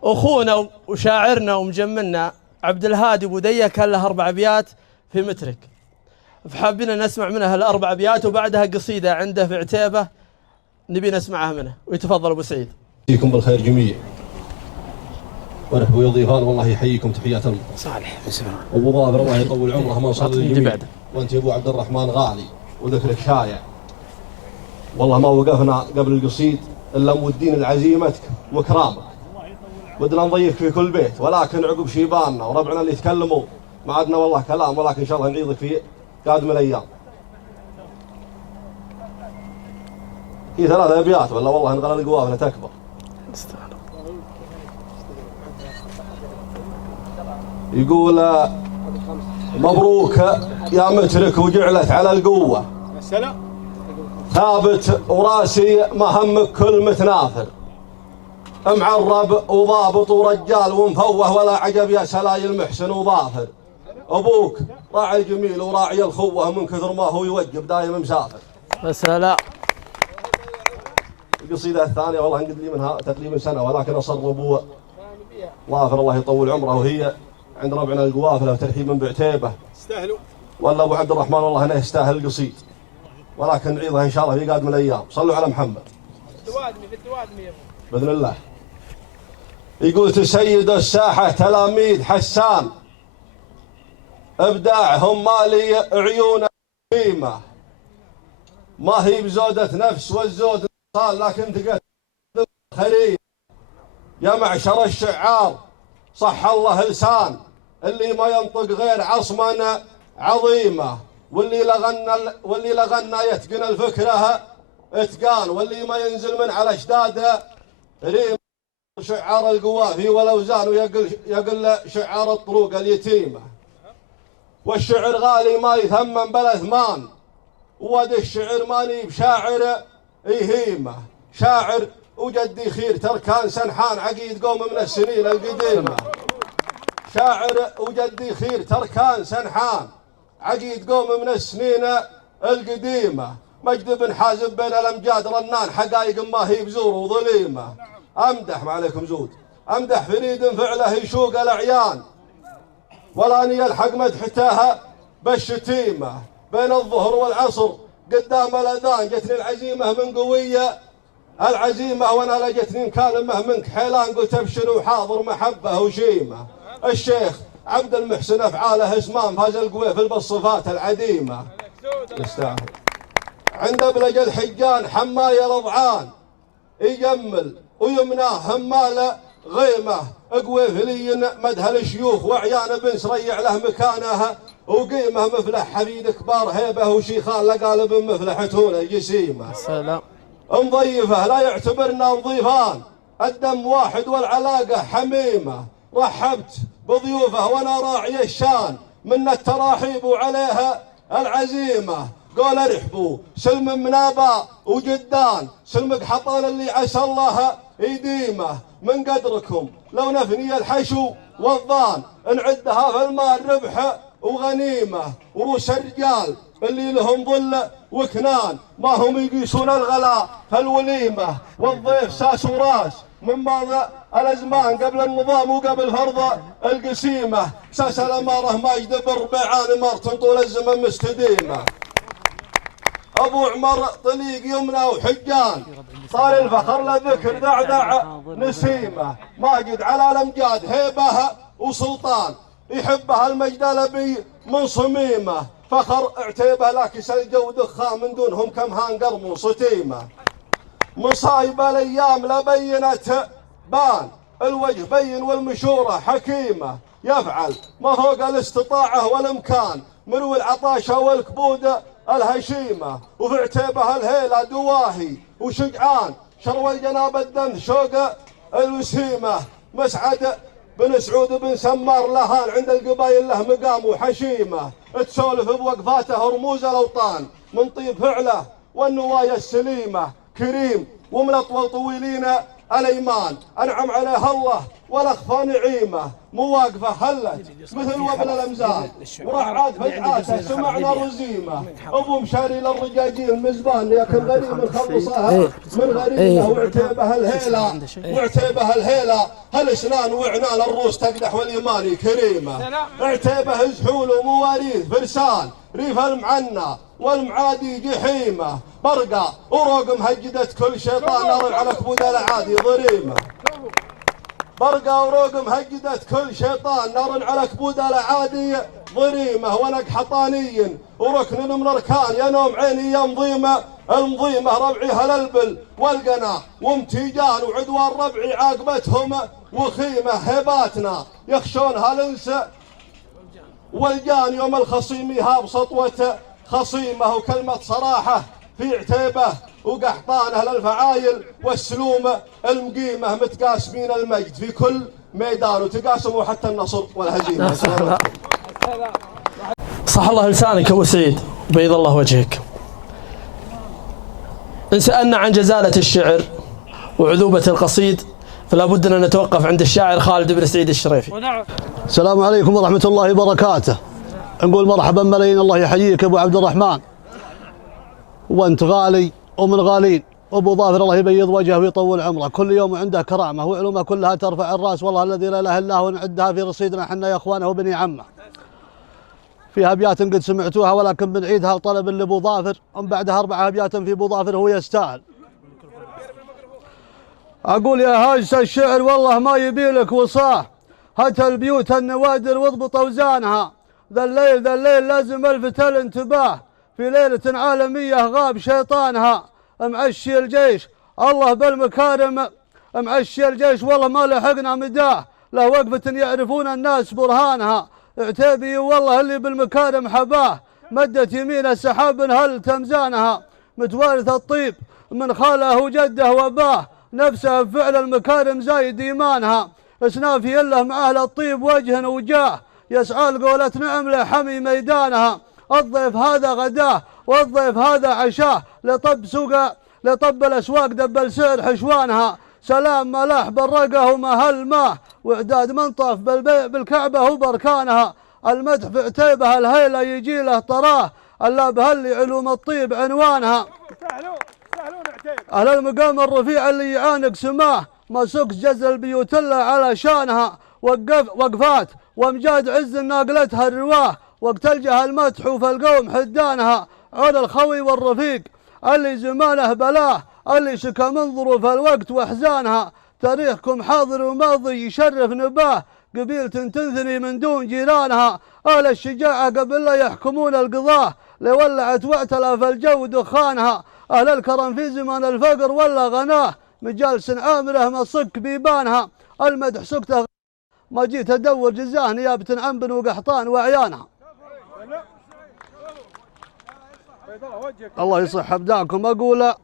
أخونا وشاعرنا ومجملنا عبد الهادي بودية كان له 4 أبيات في مترك، فحابين نسمع منها ال4 أبيات وبعدها قصيدة عنده في عتيبة نبي نسمعها منه. ويتفضل أبو سعيد. يحييكم بالخير جميع ونحن ضيفان والله يحييكم تحيات صالح ابو ظافر الله يطول عمره ما صار الجميع. وانت يا ابو عبد الرحمن غالي وذكرك شايع، والله ما وقفنا قبل القصيد الا مودين العزيمتك وكرامك. ودنا نضيفك في كل بيت، ولكن عقب شيباننا وربعنا اللي يتكلموا ما عندنا والله كلام، ولكن ان شاء الله نعيضك في قادم الايام. في 3 أبيات ولا والله نغلى القوافله تكبر. يقول مبروك يا مترك وجعلت على القوة ثابت وراسي مهمك كل متناثر، معرب وضابط ورجال ومفوه ولا عجب يا سلاي المحسن وظافر. أبوك راعي الجميل وراعي الخوة من كثر ما هو يوجب دايم مسافر. السلام. القصيدة الثانية والله انقد لي منها تقريبا سنة، ولكن أصر أبو ظافر الله يطول عمره وهي عند ربعنا القوافله وترحيبا بعتيبه. يستاهلوا. ولا ابو عبد الرحمن والله انه يستاهل القصيد، ولكن نعيضها ان شاء الله في قادم الايام. صلوا على محمد. بالدوادمي باذن الله. يقول تسيد الساحه تلاميذ حسان، ابداعهم مالي عيون قيمه، ما هي بزودة نفس والزود صال لكن تقدم خيريه. يا معشر الشعار صح الله لسان، اللي ما ينطق غير عصما عظيمه، واللي لغنا يتقن الفكره اتقان، واللي ما ينزل من على اشداده ريم. شعار القوافي والاوزان ويقل شعار الطروق اليتيمه. والشعر غالي ما يثمن بلا ثمان، وود الشعر ماني بشاعر يهيمه. شاعر وجدي خير تركان سنحان عقيد قوم من السنين القديمه. شاعر وجدي خير تركان سنحان عقيد قوم من السنين القديمه. مجد بن حازم بين الامجاد رنان حقائق ما هي بزور وظليمه. امدح ما عليكم زود، امدح فريد فعله يشوق الاعيان، ولاني الحق مدحتها بالشتيمه. بين الظهر والعصر قدام الاذان جتني العزيمه من قويه العزيمه، وانا لجتني مكالمه منك حيلان قلت ابشر وحاضر محبه وشيمه. الشيخ عبد المحسن افعاله اسمان فاز القويف بالصفات العديمه. يستاهل. عند ابلج الحجان حمايه الاضعان يجمل ويمناه هماله غيمه. قويف لي مدها الشيوخ وعيان بن سريع له مكانها وقيمه. مفلح حفيد كبار هيبه وشيخان لقالب مفلح تونه جسيمه. سلام. مضيفه لا يعتبرنا مضيفان، الدم واحد والعلاقه حميمه. رحبت بضيوفه وانا راعي الشان، من التراحيب وعليها العزيمه. قول ارحبوا سلم منابا وجدان، سلمك حطان اللي عسى الله يديمه. من قدركم لو نفني الحشو والضان، نعدها في المال ربح وغنيمه. وروس الرجال اللي لهم ظل وكنان، ما هم يقيسون الغلاء في الوليمه. والضيف ساس وراس من ماضى الازمان قبل النظام وقبل فرض القسيمه. ساس الاماره ما يدبر بيعان مرتن طول الزمن مستديمه. ابو عمر طليق يمنى وحجان، صار الفخر لذكر ذعذع نسيمه. ماجد على الامجاد هيبه وسلطان، يحبها المجد لبي من صميمه. فخر اعتيبه لكس الجو دخان، من دونهم كم هان قرم وصتيمه. مصايب الايام لبينت بان، الوجه بين والمشوره حكيمه. يفعل ما فوق الاستطاعه والامكان، مروي العطاشه والكبود الهشيمه. وفي عتيبه الهيله دواهي وشجعان، شروى الجناب الدم شوق الوسيمه. مسعد بن سعود بن سمار لهان، عند القبائل له مقام وحشيمه. تسولف بوقفاته رموز الاوطان، من طيب فعله والنوايا السليمه. كريم ومن اطول طويلين الأيمان أنعم عليها الله والأخفى نعيمة مواقفة هلت مثل وبل الأمزال ورعاد فجعاته سمعنا رزيمة أبو مشاري للرجاجيل مزبان لكن غريب مخلصها من غريبه وعتيبه الهيلة هالاسنان وعنان الروس تقدح واليماني كريمة عتيبه زحول ومواريث فرسان ريف المعنى والمعادي جحيمة برقة وروق مهجدت كل شيطان نار على كبود العادي ضريمة برقة وروق مهجدت كل شيطان نار على كبود العادي ضريمة ونق حطاني وركن من اركان ينوم عيني يا المضيمة ربعي هللبل والقنا وامتيجان وعدوان ربعي عاقبتهم وخيمة هباتنا يخشونها الانس والجان يوم الخصيم يهاب سطوة خصيمه وكلمة صراحة في عتيبة وقحطان أهل الفعايل والسلوم المقيمة متقاسمين المجد في كل ميدان وتقاسموا حتى النصر والهزيمة. صح الله لسانك أبو سعيد بيض الله وجهك. إن سألنا عن جزالة الشعر وعذوبة القصيد فلا بد أن نتوقف عند الشاعر خالد بن سعيد الشريفي. السلام عليكم ورحمة الله وبركاته. نقول مرحبا ملايين الله يحييك أبو عبد الرحمن وأنت غالي ومن غالين أبو ظافر الله يبيض وجهه ويطول عمره كل يوم عنده كرامة وعلومه كلها ترفع الرأس والله الذي لا إله إلا هو نعدها في رصيدنا حنا يا إخوانه وبني عمه. فيها أبيات قد سمعتوها ولكن بنعيدها لطلب لأبو ظافر ومن بعدها 4 أبيات في أبو ظافر هو يستاهل. أقول يا هاجس الشعر والله ما يبيلك وصاه هات البيوت النوادر واضبط أوزانها ذا الليل لازم الفت الانتباه في ليلة عالمية غاب شيطانها معشي الجيش الله بالمكارم معشي الجيش والله ما لحقنا مداه له وقفة يعرفون الناس برهانها عتيبي والله اللي بالمكارم حباه مدت يمينه سحاب هل تمزانها متوارث الطيب من خاله وجده واباه نفسه بفعل المكارم زايد إيمانها اسنافي إلا مع أهل الطيب وجه وجاه يسعى لقولة نعم لحمي ميدانها الضيف هذا غداه والضيف هذا عشاه لطب الأسواق دبل سعر حشوانها سلام ملاح بالرقة ومهل ماه وإعداد منطف بالكعبة وبركانها المدح في عتيبة الهيلة يجي له طراه ألا بهلي علوم الطيب عنوانها أهل المقام الرفيع اللي يعانق سماه ما سكس جز البيوت إلا على شانها وقفات وامجاد عز ناقلتها الرواه وقت الجهل المدح وفي القوم حدانها عود الخوي والرفيق اللي زمانه بلاه اللي شكى من ظروف الوقت واحزانها تاريخكم حاضر وماضي يشرف نباه قبيلة تنثني من دون جيرانها أهل الشجاعة قبل لا يحكمون القضاة لولعت واعتلف الجو دخانها أهل الكرم في زمان الفقر ولا غناه مجالس عامره مصك بيبانها المدح سكته ما جيت أدور جزاه نيابة عن بن وقحطان وعيانها. الله يصح أبداكم. أقول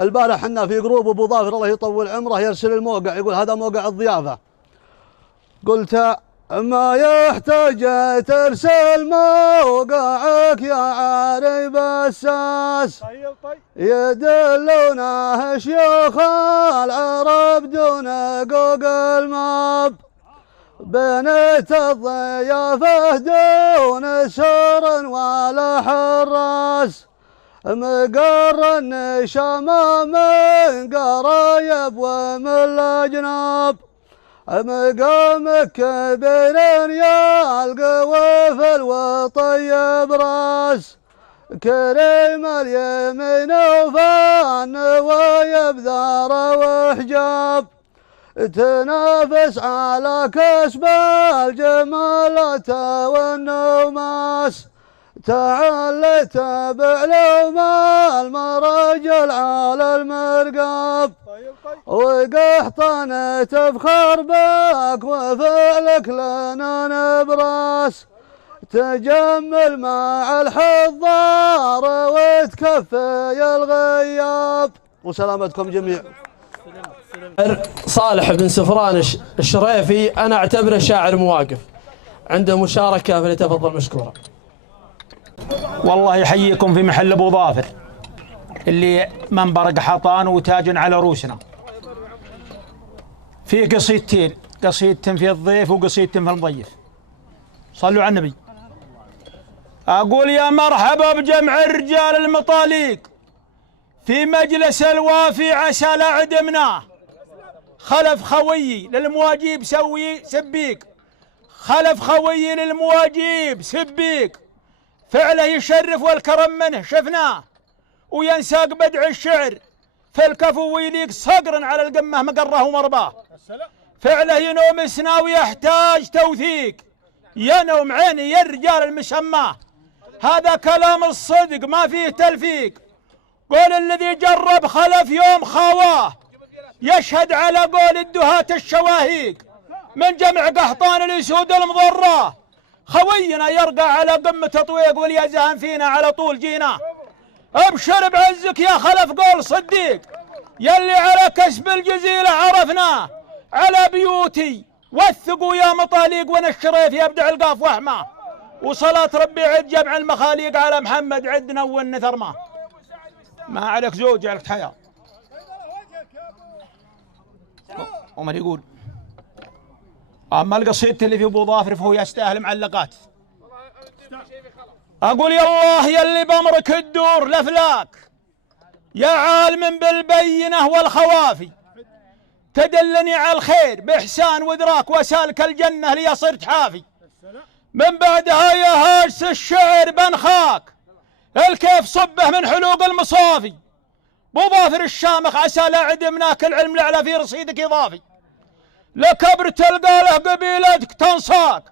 البارح حنا في جروب أبو ظافر الله يطول عمره يرسل الموقع يقول هذا موقع الضيافة قلت ما يحتاج ترسل موقعك يا عارب الساس يدلونه شيوخ العرب دون جوجل ماب بنيت الضيافة دون سر ولا حراس مقر النشامة من قرايب ومن الأجناب مقامك كبير يا القوافل وطيب راس كريم اليمين وفان ويبذر وحجاب تنافس على كسب الجمالة والنوماس تعال تابع لهم المراجل على المرقاب وقحطان تفخر بك وفعلك لنا نبراس تجمل مع الحضار وتكفي الغياب وسلامتكم جميعا. صالح بن سفران الشريفي أنا أعتبره شاعر مواقف عنده مشاركة فليتفضل مشكورا. والله يحييكم في محل أبو ظافر اللي منبر قحطان وتاج على روسنا في قصيدتين، قصيدة في الضيف وقصيدة في المضيف. صلوا على النبي. أقول يا مرحبا بجمع الرجال المطاليق في مجلس الوافي عسى لا عدمناه. خلف خويي للمواجيب سوي سبيك، خلف خويي للمواجيب سبيك، فعله يشرف والكرم منه شفناه، وينساق بدع الشعر في الكفو ويليق صقرا على القمه مقره ومرباه. فعله ينوم سنا ويحتاج توثيق، ينوم عيني يا الرجال المسماه. هذا كلام الصدق ما فيه تلفيق، قول الذي جرب خلف يوم خاواه، يشهد على قول الدهاة الشواهيق من جمع قحطان الاسود المضراه. خوينا يرقى على قمة طويق واليزهن فينا على طول جينا. ابشر بعزك يا خلف قول صديق، يلي على كسب الجزيلة عرفناه. على بيوتي وثقوا يا مطاليق ونشريف يبدع القاف وحماه. وصلاة ربي عد جمع المخاليق على محمد عدنا والنثر ما عليك زوج عليك حياة. عمر يقول أما القصيدة اللي في أبو ظافر فهو يستاهل معلقات. أقول يا الله يلي بأمرك الدور لفلاك، يا عالم بالبينة والخوافي، تدلني على الخير بإحسان وإدراك وسالك الجنة لي صرت حافي. من بعدها يا هاجس الشعر بنخاك، الكيف صبه من حلوق المصافي. بظافر الشامخ عسى لا عدمناك، العلم لعلى في رصيدك إضافي. لكبر تلقى له قبيلتك تنصاك،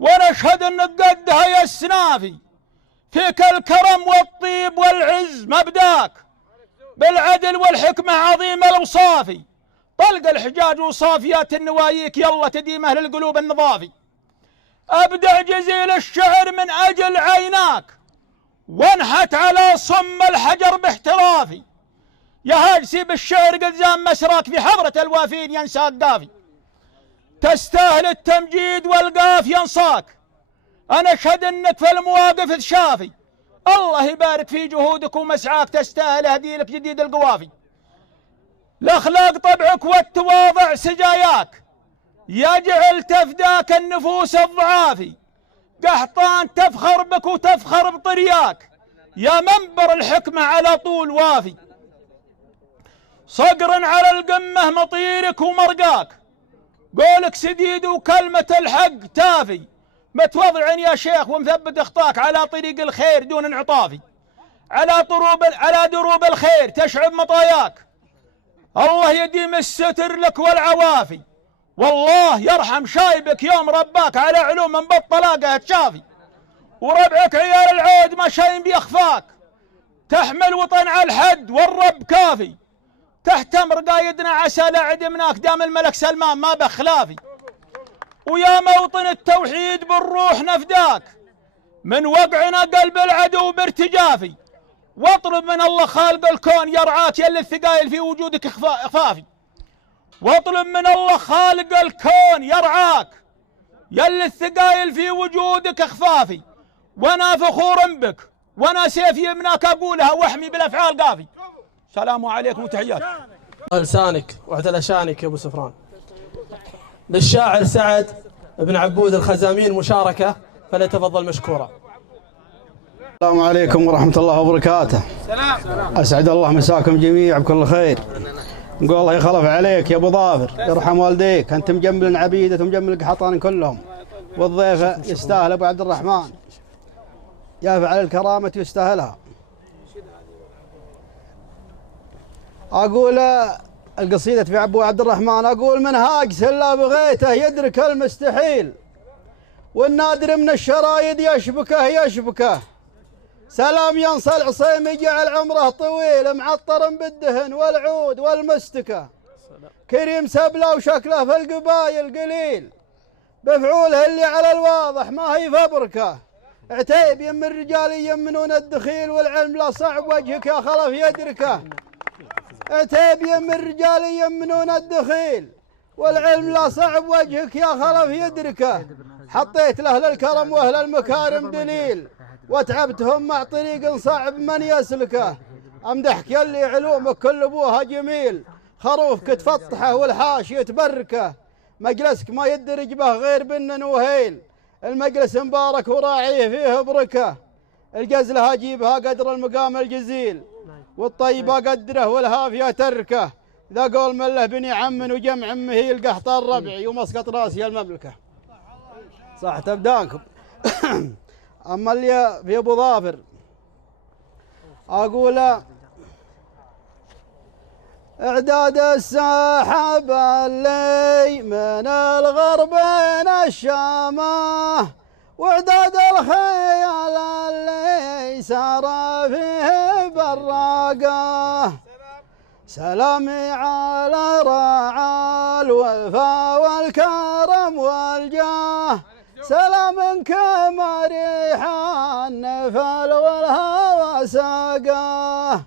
ونشهد انك قدها يا السنافي. فيك الكرم والطيب والعز مبداك، بالعدل والحكمة عظيم الأوصافي. طلق الحجاج وصافيات النواييك يلا تديم أهل القلوب النظافي. أبدع جزيل الشعر من أجل عيناك، وانحت على صم الحجر باحترافي. يا هاجسي بالشعر قد زام مسراك، في حضرة الوافين ينساك قافي. تستاهل التمجيد والقاف ينصاك، أنا أشهد أنك في المواقف تشافي. الله يبارك في جهودك ومسعاك، تستاهل أهديلك جديد القوافي. الأخلاق طبعك والتواضع سجاياك، يا جعل تفداك النفوس الضعافي. قحطان تفخر بك وتفخر بطرياك، يا منبر الحكمة على طول وافي. صقر على القمة مطيرك ومرقاك، قولك سديد وكلمة الحق تافي. متوضع يا شيخ ومثبت اخطاك على طريق الخير دون انعطافي. على دروب الخير تشعب مطاياك، الله يديم الستر لك والعوافي. والله يرحم شايبك يوم رباك على علوم من بطلاقه تشافي. وربعك عيال العود ما شايم بيخفاك، تحمل وطن على الحد والرب كافي. تحتمر قايدنا عسى لا عدمناك، دام الملك سلمان ما بخلافي. ويا موطن التوحيد بالروح نفداك، من وقعنا قلب العدو بارتجافي. واطلب من الله خالق الكون يرعاك، يلي الثقايل في وجودك اخفافي. واطلب من الله خالق الكون يرعاك، يلي الثقايل في وجودك اخفافي. وانا فخور بك، وانا سيف يمناك اقولها واحمي بالافعال قافي. السلام عليكم وتحياتي. لسانك واعتلى شانك يا ابو سفران. للشاعر سعد بن عبود الخزامين مشاركة، فليتفضل مشكورا. السلام عليكم ورحمة الله وبركاته. أسعد الله مساكم جميع بكل خير. نقول الله يخلف عليك يا أبو ظافر، يرحم والديك، أنت مجمل عبيدة ومجمل قحطان كلهم، والضيفة يستاهل أبو عبد الرحمن، يفعل الكرامة يستاهلها. أقول القصيدة في أبو عبد الرحمن، أقول من هاجس إلا بغيته يدرك المستحيل، والنادر من الشرايد يشبكه. سلام ينصى العصيمي جعل عمره طويل، معطر بالدهن والعود والمستكة. كريم سبله وشكله في القبايل قليل، بفعوله اللي على الواضح ما هي فبركة. عتيب يم الرجال يمنون الدخيل، والعلم لا صعب وجهك يا خلف يدركه. عتيب يم الرجال يمنون الدخيل، والعلم لا صعب وجهك يا خلف يدركه. حطيت لأهل الكرم وأهل المكارم دليل، وتعبتهم مع طريق صعب من يسلكه. أمدحك يلي علومك كل أبوها جميل، خروفك تفطحه والحاشية تبركه، مجلسك ما يدرج به غير بن وهيل، المجلس مبارك وراعيه فيه بركه، الجزلة أجيبها قدر المقام الجزيل، والطيبة قدره والهافية تركه، ذا قول من له بني عم وجمع هي القحطان ربعي ومسقط راسي المملكة. صح تبدانكم. أما اللي في أبو ظافر أقول إعداد السحاب اللي من الغرب الشامة، وإعداد الخيال اللي سار فيه براقة، سلامي على راعى الوفا والكرم والجاه، سلام كما ريح النفل والهوى ساقاه،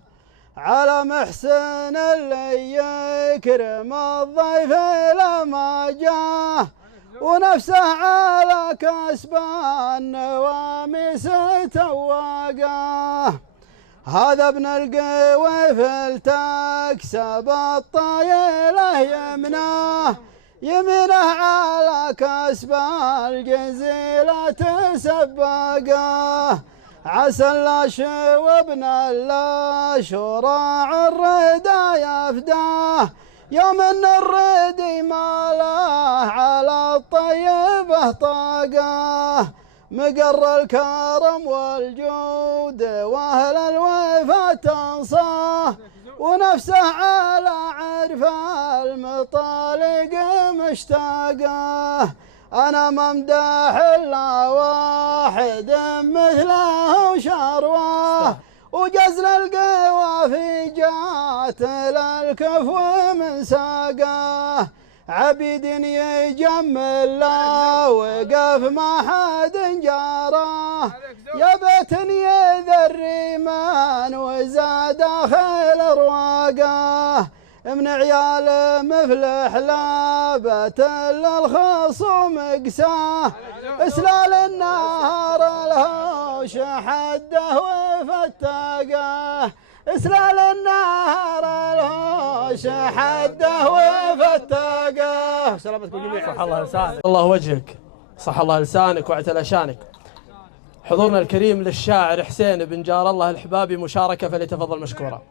على محسن اللي يكرم الضيف لما جاه، ونفسه على كسب النواميس تواقاه، هذا ابن القويف التكسب الطايله يمناه، يمينه على كسب الجزيلة سباقاه، عسى اللاش وابن اللاش وراع الردى يفداه، يوم ان الردي ماله على الطيبه طاقاه، مقر الكرم والجود واهل الوفا تنصاه، ونفسه على عرف المطالق مشتاقه، أنا ممدح إلا واحد مثله شرواه، وجزل القوافي جات للكفو من ساقاه، عبيد يجمل لا وقف ما حد جاراه، يا بيت يذري من وزاد داخل رواقاه، من عيال مفلح لابت للخصوم قساه، اسلال النهار الهوش حده وفتاقاه، اسلال النهار الهوش حده وفتاقاه. سلامتكم جميعا. صح الله لسانك، الله وجهك، صح الله لسانك واعتلى شانك. حضورنا الكريم للشاعر حسين بن جار الله الحبابي مشاركة، فليتفضل مشكورا.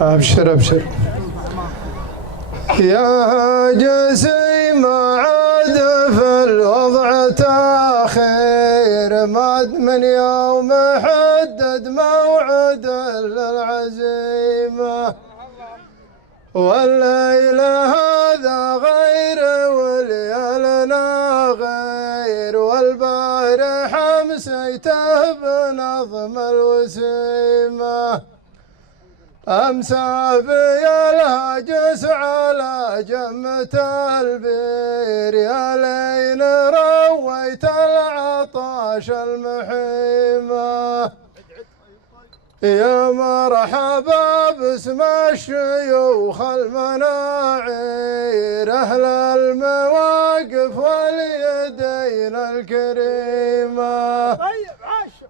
أبشر أبشر يا جسيم عاد في الوضع تاخير، ماد من يوم حدد موعد للعزيمة، والليل هذا غير وليالنا غير، والبارح أمسيته بنظم الوسيمة، أمسى بي الهجس على جمة البير، يا لين رويت العطاش المحيمة، يا مرحبا باسم الشيوخ المناعير، أهل المواقف واليدين الكريمة،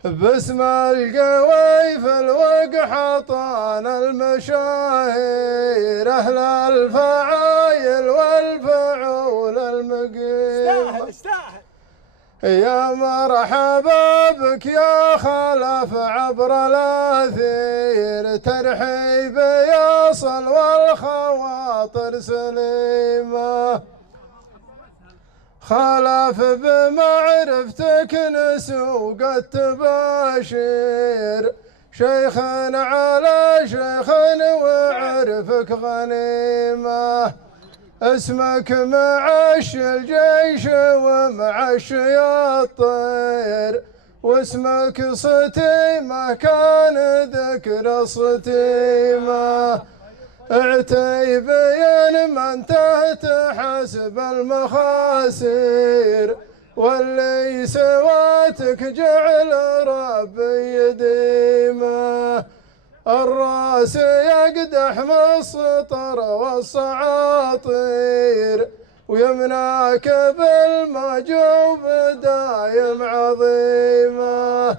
باسم القويف الوقحطان المشاهير، أهل الفعايل والفعول المقيمة، يا مرحبا بك يا خلف عبر الأثير، ترحيب يصل والخواطر سليمة، خلف بمعرفتك نسوق التباشير، شيخ على شيخ وعرفك غنيمة، اسمك معش الجيش ومعش الطير، واسمك صتيمة كان ذكر صتيمة، اعتيبين ما انتهت حسب المخاسير، واللي سواتك جعل ربي يديمه، الراس يقدح من السطر والصعاطير، ويمناك بالمجوب دايم عظيمه،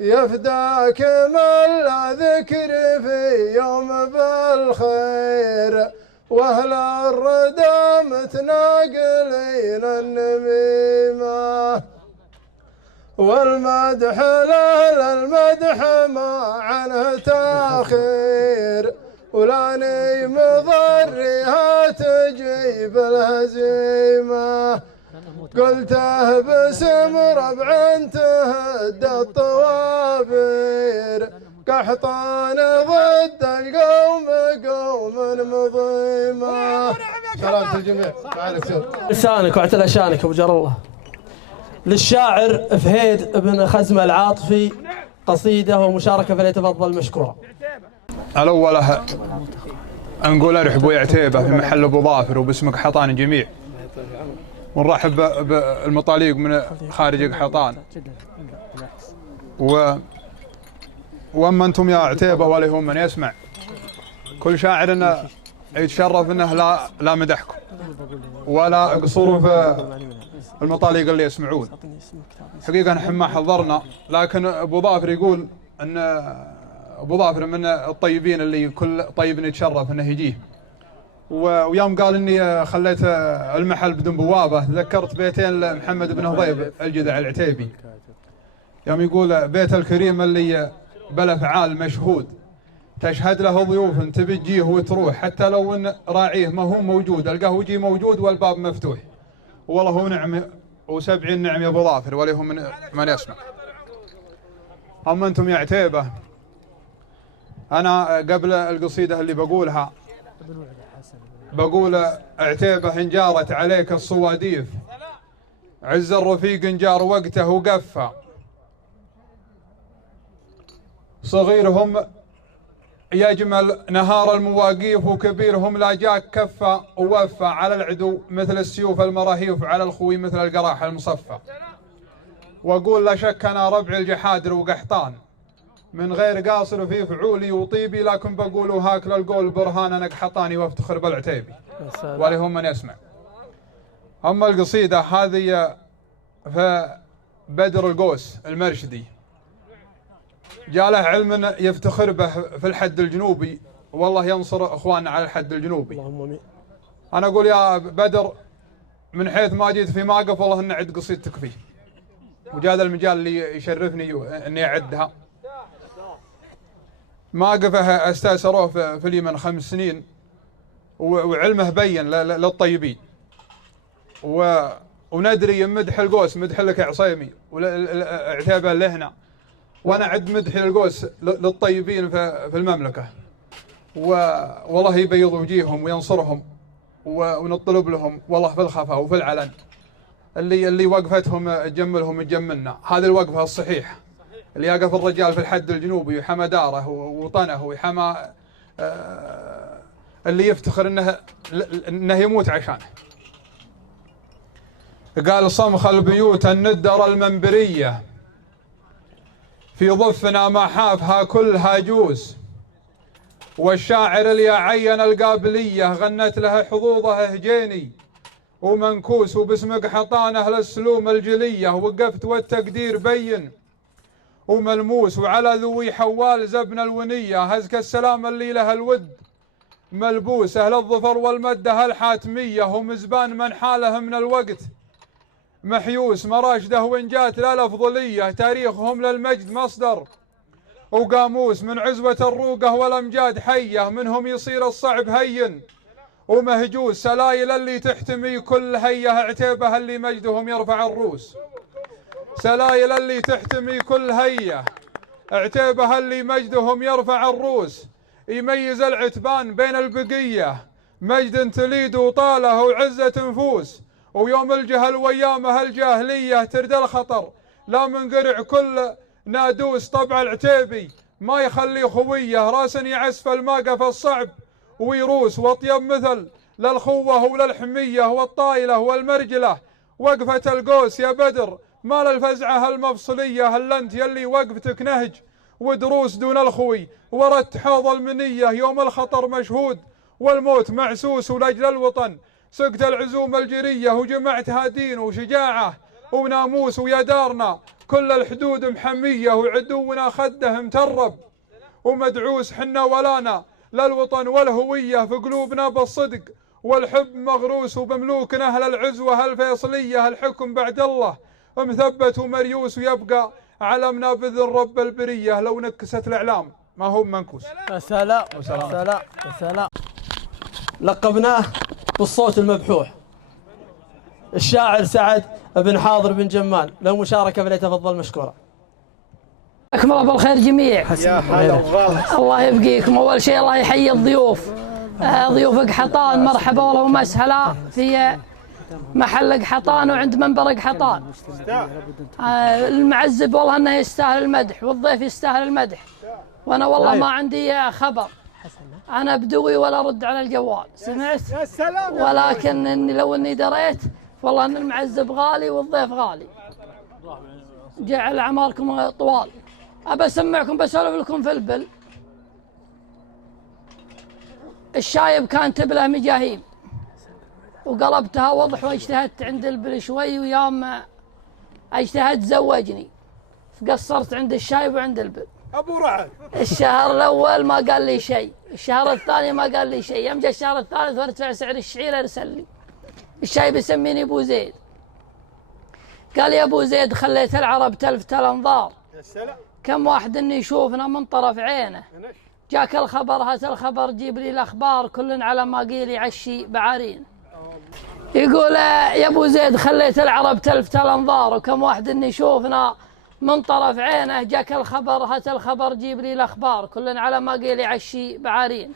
يفداك من لا ذكر في يوم بالخير، واهل الردى متناقلين النميمه، والمدح له المدح ما عنه تاخير، ولا نيم ضرها تجيب الهزيمه، قلته باسم ربع تهدى الطوابير، قحطان ضد القوم قوم مظيمه. سلامة الجميع. لسانك واعتلى شانك ابو جر الله. للشاعر فهيد بن خزمة العاطفي قصيدة ومشاركة فليتفضل مشكورا. الأول نقول ارحبوا يا عتيبة في محل أبو ظافر وباسمك حطان الجميع، ونرحب بالمطاليق من خارج قحطان. واما انتم يا عتيبة ولا هم من يسمع، كل شاعر انه يتشرف انه لا مدحكم ولا قصور في المطاليق اللي يسمعون. حقيقة نحن ما حضرنا، لكن ابو ظافر يقول ان ابو ظافر من الطيبين اللي كل طيب يتشرف انه يجيه. ويوم قال اني خليت المحل بدون بوابه ذكرت بيتين لمحمد بن هضيب الجذع العتيبي، يوم يقول بيت الكريم اللي بلا فعال مشهود، تشهد له ضيوف تبي تجيه وتروح، حتى لو ان راعيه ما هو موجود القهوه يجي موجود والباب مفتوح. والله هو نعم و70 نعم يا ابو ظافر ولا هم من يسمع. اما انتم يا عتيبه، انا قبل القصيده اللي بقولها بقول عتيبه ان جارت عليك الصواديف، عز الرفيق ان جار وقته وقفى، صغيرهم يجمل نهار المواقيف، وكبيرهم لا جاك كفى ووفى، على العدو مثل السيوف المراهيف، على الخوي مثل القراح المصفى. واقول لا شك انا ربع الجحادر وقحطان، من غير قاصر في فعولي وطيبي، لكن بقول هاك للقول برهان انا قحطاني وافتخر بالعتيبي ولا هم من يسمع. اما القصيده هذه فبدر القوس المرشدي جاء له علم يفتخر به في الحد الجنوبي، والله ينصر اخواننا على الحد الجنوبي. انا اقول يا بدر من حيث ما جيت في موقف والله ان اعد قصيدتك فيه، وجاء المجال اللي يشرفني اني اعدها. موقفه استاثروه في اليمن 5 سنين، وعلمه بين للطيبين، وندري مدح القوس مدح لك يا عصيمي وعتيبه اللي هنا، وانا اعد مدحي للقوس للطيبين في المملكه، والله يبيض وجيههم وينصرهم ونطلب لهم والله في الخفاء وفي العلن. اللي وقفتهم تجملهم تجملنا، هذه الوقفه الصحيحه اللي يقف الرجال في الحد الجنوبي ويحمى داره ووطنه ويحمى اللي يفتخر انه يموت عشانه. قال صمخ البيوت الندر المنبريه، في ضفنا ما حافها كلها جوز، والشاعر اللي عين القابليه غنت له حظوظه هجيني ومنكوس، وباسمك حطان اهل السلوم الجليه، وقفت والتقدير بين وملموس، وعلى ذوي حوال زبن الونيه هزك السلام اللي له الود ملبوس، اهل الظفر والمده الحاتميه هم زبان من حاله من الوقت محيوس، مراشده وان جات لا الافضليه تاريخهم للمجد مصدر وقاموس، من عزوه الروقه والامجاد حيه منهم يصير الصعب هين ومهجوس، سلايل اللي تحتمي كل هيه عتيبه اللي مجدهم يرفع الروس، سلايل اللي تحتمي كل هيه عتيبه اللي مجدهم يرفع الروس، يميز العتبان بين البقيه مجد تليد وطاله وعزه نفوس، ويوم الجهل وايامه الجاهليه ترد الخطر لا من قرع كل نادوس، طبع العتيبي ما يخلي خويه راس يعسف الموقف الصعب ويروس، واطيب مثل للخوه وللحميه والطايله والمرجله وقفه القوس يا بدر ما للفزعه المفصليه، هل انت يلي وقفتك نهج ودروس دون الخوي، ورت حوض المنيه يوم الخطر مشهود والموت معسوس، ولاجل الوطن سقت العزوم الجريه وجمعتها دين وشجاعه وناموس، ويا دارنا كل الحدود محمية وعدونا خده مترب، ومدعوس حنا ولانا للوطن والهوية في قلوبنا بالصدق والحب مغروس، وبملوكنا أهل العزوة الفيصلية الحكم بعد الله مثبت ومريوس، ويبقى علمنا بذل رب البرية لو نكست الإعلام ما هو منكوس. يا سلام يا سلام يا سلام. لقبناه بالصوت المبحوح الشاعر سعد بن حاضر بن جمال، له مشاركة فليتفضل مشكورا. حياكم الله بالخير جميع. الله يبقيكم. اول شيء الله يحيي الضيوف، ضيوف قحطان، مرحبا والله ومسهلا في محل قحطان وعند منبر قحطان. المعزب والله انه يستاهل المدح والضيف يستاهل المدح، وانا والله ما عندي خبر، انا بدوي ولا ارد على الجوال، سمعت؟ ولكن إني لو اني دريت والله ان المعزب غالي والضيف غالي، جعل اعماركم طوال. ابى اسمعكم بسولف لكم في البل. الشايب كان تبله مجاهيم وقلبتها وضح، واجتهدت عند البل شوي، ويوم اجتهد زوجني فقصرت عند الشايب وعند البل. ابو رعد الشهر الاول ما قال لي شيء، الشهر الثاني ما قال لي شيء، يوم جاء الشهر الثالث وارتفع سعر الشعير ارسل لي الشايب يسميني ابو زيد. قال يا ابو زيد خليت العرب تلفت الانظار، كم واحد اني يشوفنا من طرف عينه، جاك الخبر هات الخبر جيب لي الاخبار، كل على ما قيل يعشي بعارين. يقول يا ابو زيد خليت العرب تلفت الانظار، وكم واحد اني يشوفنا من طرف عينه، جاك الخبر هات الخبر جيب لي الاخبار، كل على ما قيل يعشي بعارين.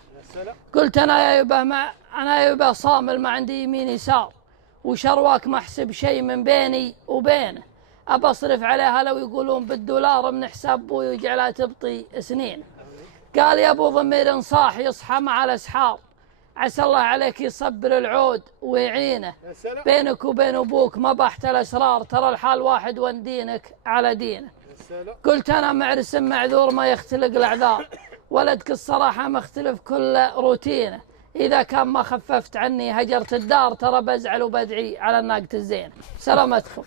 قلت انا يا يبه صامل ما عندي يمين يسار، وشرواك ما احسب شيء من بيني وبينه، ابى اصرف عليها لو يقولون بالدولار من حساب ابوي ويجعلها تبطي سنين. قال يا ابو ضمير صاح يصحى مع الاسحار، عسى الله عليك يصبر العود ويعينه، بينك وبين ابوك ما بحت الاسرار، ترى الحال واحد وان دينك على دينه. قلت انا معرس معذور ما يختلق الاعذار، ولدك الصراحه مختلف كل روتينه، اذا كان ما خففت عني هجرت الدار، ترى بزعل وبدعي على الناقة الزينه. سلامتكم.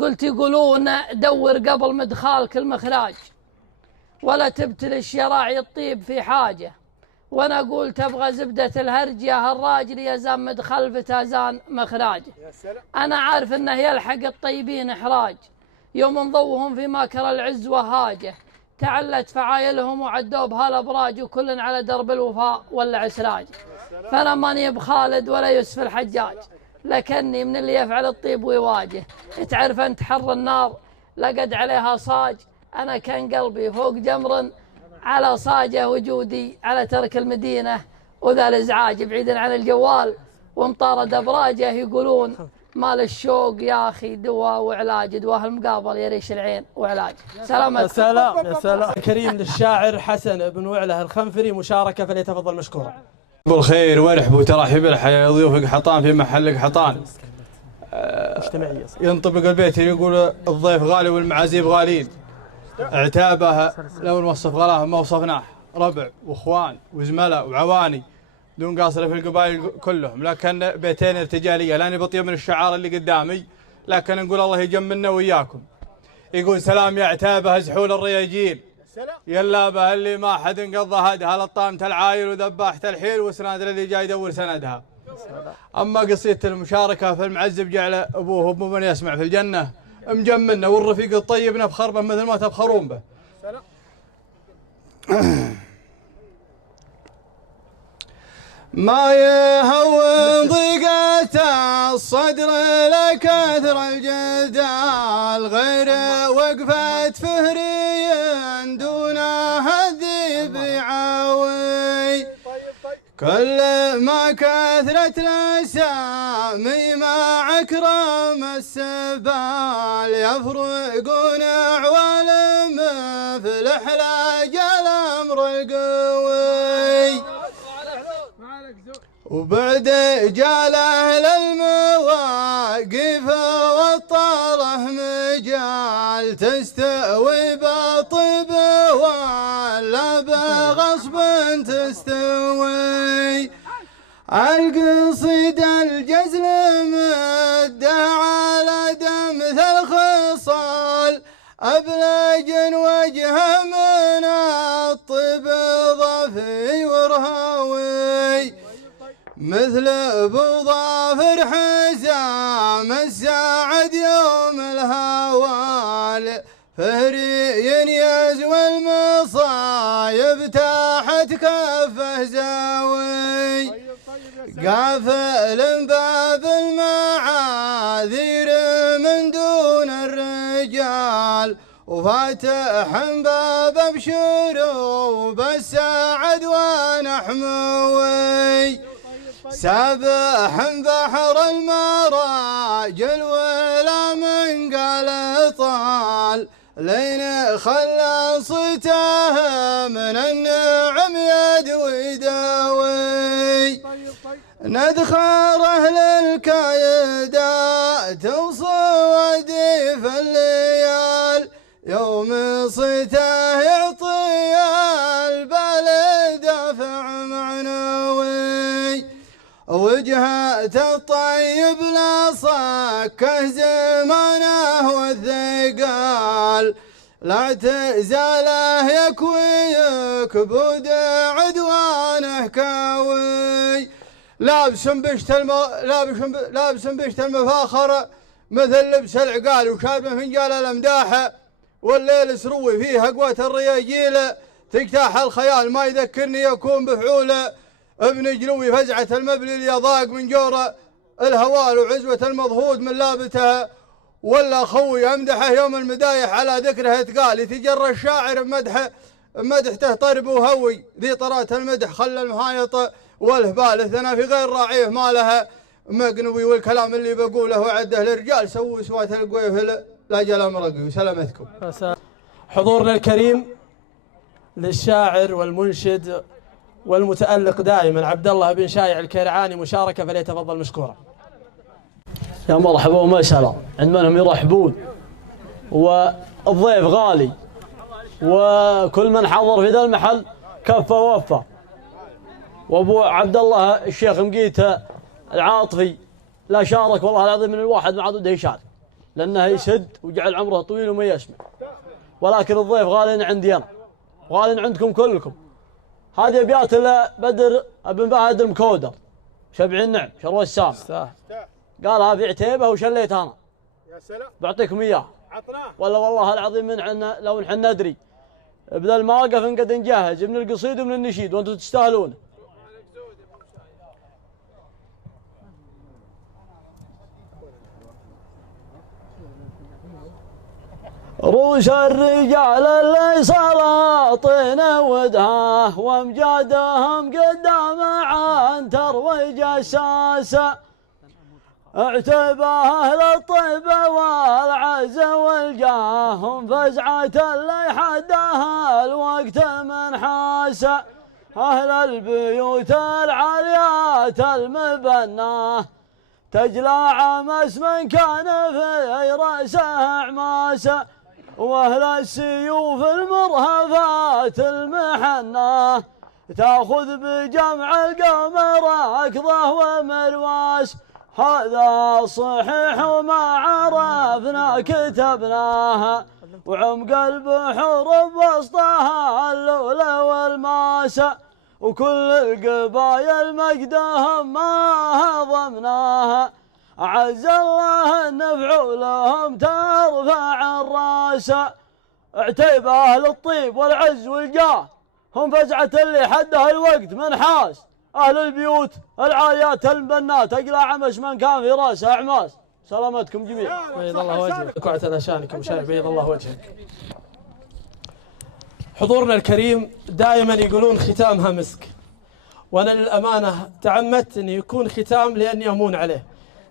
قلت يقولون دور قبل مدخالك المخراج، ولا تبتلش يا راعي الطيب في حاجه، وانا اقول تبغى زبده الهرج يا هالراجل، يزان مدخل فتازان مخراجه. انا عارف انه يلحق الطيبين احراج، يوم نضوهم في ماكر العز وهاجه، تعلت فعايلهم وعدوا بهالابراج، وكل على درب الوفاء ولا عسراج. فانا ماني بخالد ولا يوسف الحجاج، لكني من اللي يفعل الطيب ويواجه. تعرف انت حر النار لقد عليها صاج، انا كان قلبي فوق جمر على صاجه، وجودي على ترك المدينه وذا الازعاج، بعيدا عن الجوال ومطارد ابراجه. يقولون مال الشوق يا اخي دواء وعلاج، دواه المقابل يريش العين وعلاج. سلامتكم. يا سلام يا سلام. كريم للشاعر حسن بن وعله الخنفري مشاركه فليتفضل مشكورا. بالخير ورحب وترحب الحياة ضيوف قحطان في محل قحطان. ينطبق البيت يقول الضيف غالي والمعازيب غالين، عتابه لو نوصف غلاه ما وصفناه، ربع واخوان وزملاء وعواني دون قاصر في القبائل كلهم، لكن بيتين ارتجاليه، لاني بطيب من الشعار اللي قدامي، لكن نقول الله يجملنا وياكم. يقول سلام يا عتابه زحول الرياجيل، يلابه اللي ما حد قضى هدها، لطامة العايل وذباحة الحيل وسناد اللي جاي يدور سندها. اما قصية المشاركه في المعزب جعل ابوه ابو من يسمع في الجنه، مجملنا والرفيق الطيب نفخر به مثل ما تفخرون به. ما يهون ضيقة الصدر لكثر الجدال، غير وقفة فهري دون هذيب يعاوي، كل ما كثرت الاسامي مع اكرام السبال، يفرقون عوالم في الاحلاج الامر القوي، وبعد جاله للمواقف والطاله مجال، تستوي بالطيب ولا بغصب تستوي، القصيد الجزل مده على دمث الخصال، أبلج وجهه من الطيب ضافي ورهاوي مثل أبو ظافر حزام الساعد يوم الهوال فهري يزوى المصايب تحت كفه زاوي قافل باب المعاذير من دون الرجال وفاتح باب ابشروا بالسعد ونحموي سابح بحر المراجل ولا من قال طال لين خلى صيته من النعم يدوي داوي ندخر أهل الكايدات وصوادي في الليال يوم صيته يعطي البال دافع معنوي وجهة الطيب لا صكه زمانه والثقال لا تزاله يكويك بود عدوانه كاوي لابس بشت المفاخرة مثل لبس العقال وشارب فنجال الامداحة والليل سروي فيه اقوات الرياجيل تجتاح الخيال ما يذكرني يكون بفعوله ابن جلوي فزعة المبلي اللي ضاق من جوره الهوال وعزوة المضهود من لابتها ولا خوي امدحه يوم المدايح على ذكره اتقال يتجرى الشاعر بمدحته طرب وهوي ذي طرات المدح خلى المهايط والهبال الثنا في غير راعيه ما لها مقنوي والكلام اللي بقوله وعده للرجال سووا سوات القويف لا جل مرقي وسلامتكم. حضورنا الكريم للشاعر والمنشد والمتألق دائما عبد الله بن شايع الكيرعاني مشاركة فليتفضل مشكورا. يا مرحبا ومسهلا عند منهم يرحبون والضيف غالي وكل من حضر في ذا المحل كفى ووفى وابو عبد الله الشيخ مقيته العاطفي لا شارك والله العظيم من الواحد ما عاد يشارك لانه يسد وجعل عمره طويل وما يسمع ولكن الضيف غالي عندي انا وغالي عندكم كلكم. هذه ابيات بدر بن بهاد المكودر شبع النعم شروى السام قالها في عتيبه وشليت انا يا سلام بعطيكم اياه ولا والله العظيم من عنا لو نحن ندري بذا المواقف ان قد نجهز من القصيد ومن النشيد وانتم تستاهلونه. روس الرجال اللي سلاطين ودها وامجادهم قدام عنتر وجساسه اعتبى اهل الطيب والعز والجاه هم فزعة اللي حدها الوقت من حاسه اهل البيوت العاليات المبناه تجلى عمس من كان في راسه عماسه واهل السيوف المرهفات المحناه تاخذ بجمع القوم ركضه ومرواس هذا صحيح وما عرفنا كتبناها وعمق البحور بوسطها اللؤلؤ والماسه وكل القبايل مجدهم ما ضمناها أعز الله النفع لهم ترفع الراسة اعتيب أهل الطيب والعز والجاه هم فزعة اللي حدها الوقت من حاس أهل البيوت العاليات المبنات أقلع عمش من كان في راسه أعماس. سلامتكم جميعا. بيض الله وجهك وعتنا شانكم شايف بيض الله وجهك. حضورنا الكريم دائما يقولون ختامها مسك وأنا للأمانة تعمدت أن يكون ختام لأني أمون عليه.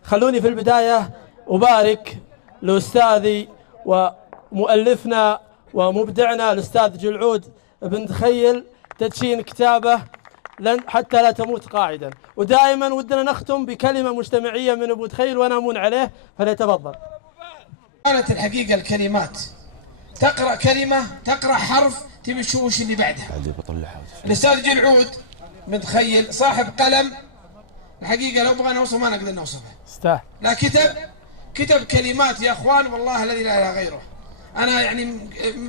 خلوني في البداية أبارك لأستاذي ومؤلفنا ومبدعنا الأستاذ جلعود بن دخيل تدشين كتابه حتى لا تموت قاعدا ودائما ودنا نختم بكلمة مجتمعية من أبو دخيل وأنا أمون عليه فليتفضل. كانت الحقيقة الكلمات تقرأ كلمة تقرأ حرف تبي تشوف وش اللي بعدها. الأستاذ جلعود بن دخيل صاحب قلم الحقيقة لو بغينا نوصف ما نقدر نوصفها. لا كتب كلمات يا اخوان والله الذي لا اله غيره. أنا يعني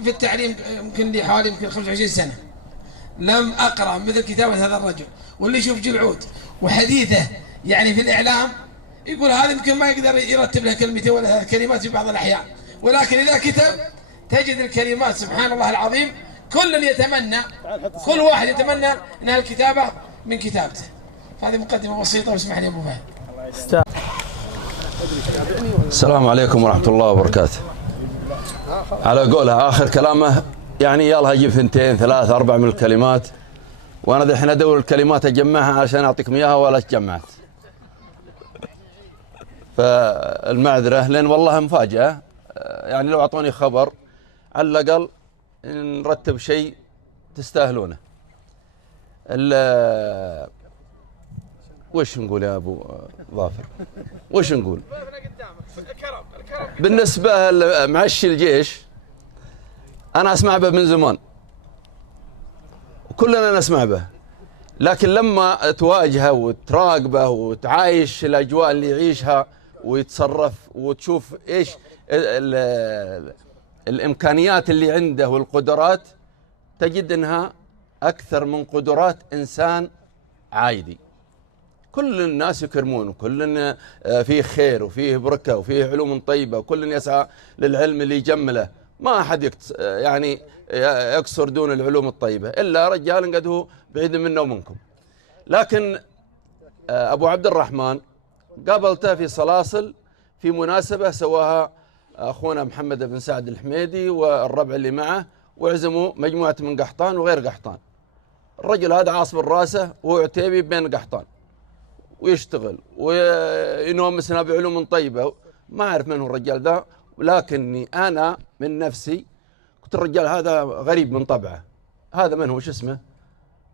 في التعليم يمكن لي حوالي 25 سنة لم أقرأ مثل كتابة هذا الرجل، واللي يشوف جيل عود وحديثه يعني في الإعلام يقول هذا يمكن ما يقدر يرتب له كلمتين ولا 3 كلمات في بعض الأحيان، ولكن إذا كتب تجد الكلمات سبحان الله العظيم كل واحد يتمنى أن الكتابة من كتابته. هذه مقدمة بسيطة واسمح لي أبو فهد. السلام عليكم ورحمة الله وبركاته. على قولها آخر كلامه يعني يلا هجيب 2 3 4 من الكلمات، وأنا دحين أدور الكلمات أجمعها عشان أعطيكم إياها ولا تجمعت. فالمعذرة لأن والله مفاجأة، يعني لو أعطوني خبر على الأقل نرتب شيء تستاهلونه. وش نقول يا أبو ظافر؟ وش نقول؟ بالنسبة لمعشي الجيش أنا أسمع به من زمان وكلنا نسمع به، لكن لما تواجهه وتراقبه وتعايش الأجواء اللي يعيشها ويتصرف وتشوف إيش الإمكانيات اللي عنده والقدرات، تجد أنها أكثر من قدرات إنسان عادي. كل الناس يكرمون، وكل فيه خير وفيه بركة وفيه علوم طيبة، وكل يسعى للعلم اللي يجمله، ما أحد يعني يقصر دون العلوم الطيبة إلا رجال قد هو بعيد منا ومنكم. لكن أبو عبد الرحمن قابلته في صلاصل في مناسبة سواها أخونا محمد بن سعد الحميدي والربع اللي معه، وعزموا مجموعة من قحطان وغير قحطان. الرجل هذا عاصب راسه وهو عتيبي بين قحطان ويشتغل وينومسنا بعلوم طيبة، ما أعرف من هو الرجال ذا، ولكني أنا من نفسي قلت الرجال هذا غريب من طبعه، هذا من هو وش اسمه؟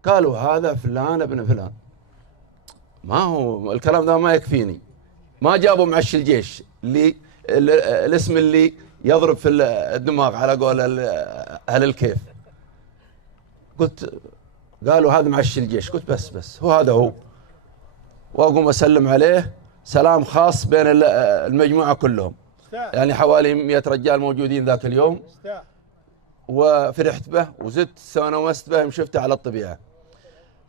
قالوا هذا فلان ابن فلان. ما هو الكلام ذا ما يكفيني، ما جابوا معش الجيش اللي الاسم اللي يضرب في الدماغ على قول أهل الكيف. قلت قالوا هذا معش الجيش، قلت بس هو هذا هو، واقوم اسلم عليه سلام خاص بين المجموعه كلهم، يعني حوالي 100 رجال موجودين ذاك اليوم، وفرحت به وزدت ونوست به شفته على الطبيعه.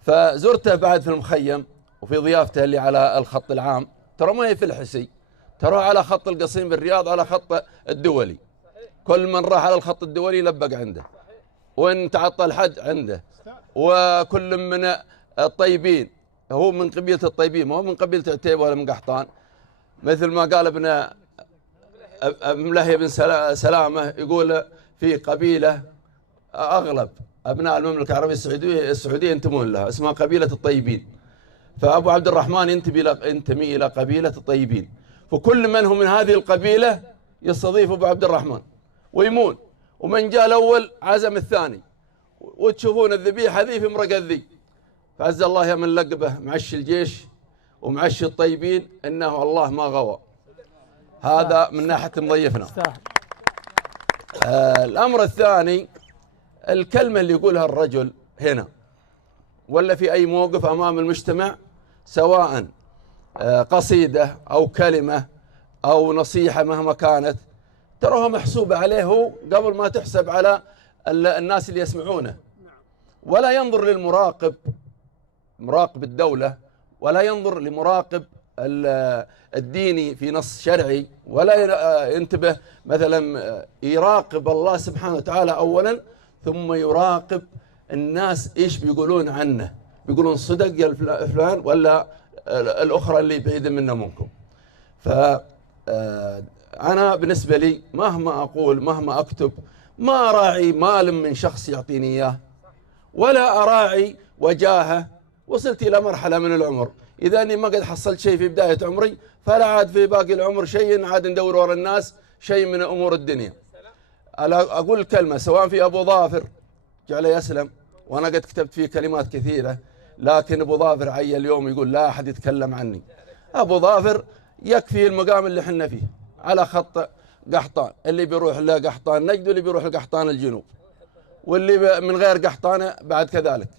فزرته بعد في المخيم وفي ضيافته اللي على الخط العام، ترى ما هي في الحسي، ترى على خط القصيم بالرياض، على خط الدولي. كل من راح على الخط الدولي لبق عنده، وان تعطل حد عنده، وكل من الطيبين، هو من قبيلة الطيبين، ما هو من قبيلة عتيبة ولا من قحطان. مثل ما قال ابن ملهي بن سلامة، يقول في قبيلة أغلب أبناء المملكة العربية السعودية ينتمون لها، اسمها قبيلة الطيبين. فأبو عبد الرحمن ينتمي إلى قبيلة الطيبين، فكل من هو من هذه القبيلة يستضيف أبو عبد الرحمن ويمون، ومن جاء الأول عزم الثاني، وتشوفون الذبيحة ذي في مرق الذي. فعز الله يا من لقبه معش الجيش ومعش الطيبين إنه الله ما غوى. هذا من ناحية مضيفنا. الأمر الثاني، الكلمة اللي يقولها الرجل هنا ولا في أي موقف أمام المجتمع، سواء قصيدة أو كلمة أو نصيحة مهما كانت، تراها محسوبة عليه هو قبل ما تحسب على الناس اللي يسمعونه. ولا ينظر للمراقب، مراقب الدولة، ولا ينظر لمراقب الديني في نص شرعي، ولا ينتبه مثلا يراقب الله سبحانه وتعالى أولا، ثم يراقب الناس إيش بيقولون عنه، بيقولون صدق يا فلان ولا الأخرى اللي بعيدة منا منكم. فأنا بالنسبة لي مهما أقول مهما أكتب ما أراعي مال من شخص يعطيني إياه، ولا أراعي وجاهه. وصلت إلى مرحلة من العمر إذا أني ما قد حصلت شيء في بداية عمري، فلا عاد في باقي العمر شيء عاد ندور وراء الناس شيء من أمور الدنيا. أقول كلمة سواء في أبو ظافر جعل يسلم، وأنا قد كتبت فيه كلمات كثيرة، لكن أبو ظافر عي اليوم يقول لا أحد يتكلم عني. أبو ظافر يكفي المقام اللي حنا فيه على خط قحطان، اللي بيروح لقحطان نجد واللي بيروح لقحطان الجنوب، واللي من غير قحطانة بعد كذلك.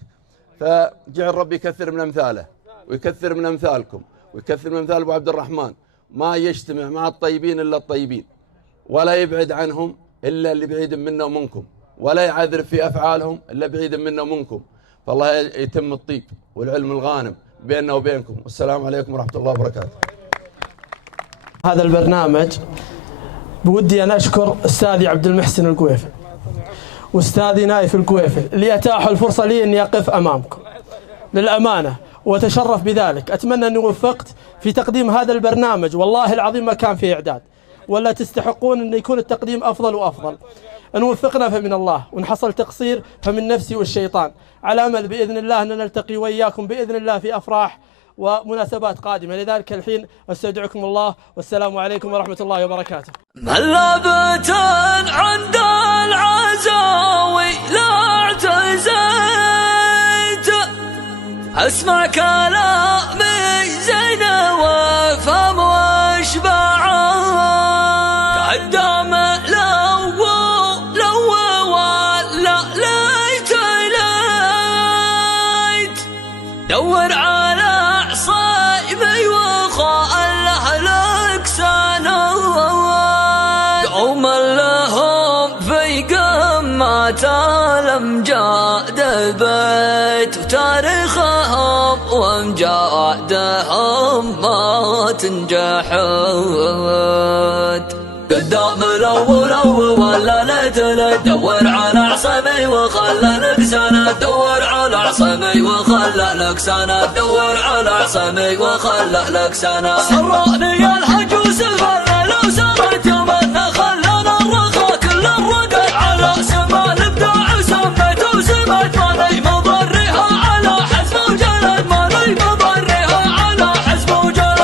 فجعل ربي يكثر من أمثاله ويكثر من أمثالكم ويكثر من أمثال أبو عبد الرحمن. ما يجتمع مع الطيبين إلا الطيبين، ولا يبعد عنهم إلا اللي بعيد منا ومنكم، ولا يعذر في أفعالهم إلا بعيد منا ومنكم. فالله يتم الطيب والعلم الغانم بيننا وبينكم. والسلام عليكم ورحمة الله وبركاته. هذا البرنامج بودي أن أشكر أستاذي عبد المحسن القويفل وأستاذي نايف القويفل اللي أتاحوا الفرصة لي أني أقف أمامكم للأمانة، وأتشرف بذلك. أتمنى أني وفقت في تقديم هذا البرنامج، والله العظيم ما كان فيه إعداد، ولا تستحقون أن يكون التقديم أفضل وأفضل. إن وفقنا فمن الله، وإن حصل تقصير فمن نفسي والشيطان، على أمل بإذن الله أن نلتقي وإياكم بإذن الله في أفراح ومناسبات قادمة. لذلك الحين أستودعكم الله، والسلام عليكم ورحمة الله وبركاته. ملابة عند العزاوي لا اعتزيت، أسمع كلامي زين وافهم واشبع، قدام لو ولا ليت دور على عصايبي وخاله لك سنة، قوما لهم في قمة الأمجاد بيت، وتاريخهم وامجادهم ما تنجحد. قدام الأول ولا ليت دور على عصامي وخلى لك سنة، دور على عصامي وخلى لك سنة، دور على عصامي وخلى لك سنة. سراني الحجوز الفرة لو سرت يومنا، خلانا الرخا كل الرقع على سما الابداع، وسميت وسمت ماني مضرها على حزم وجلد، ماني مضرها على حزم وجلد.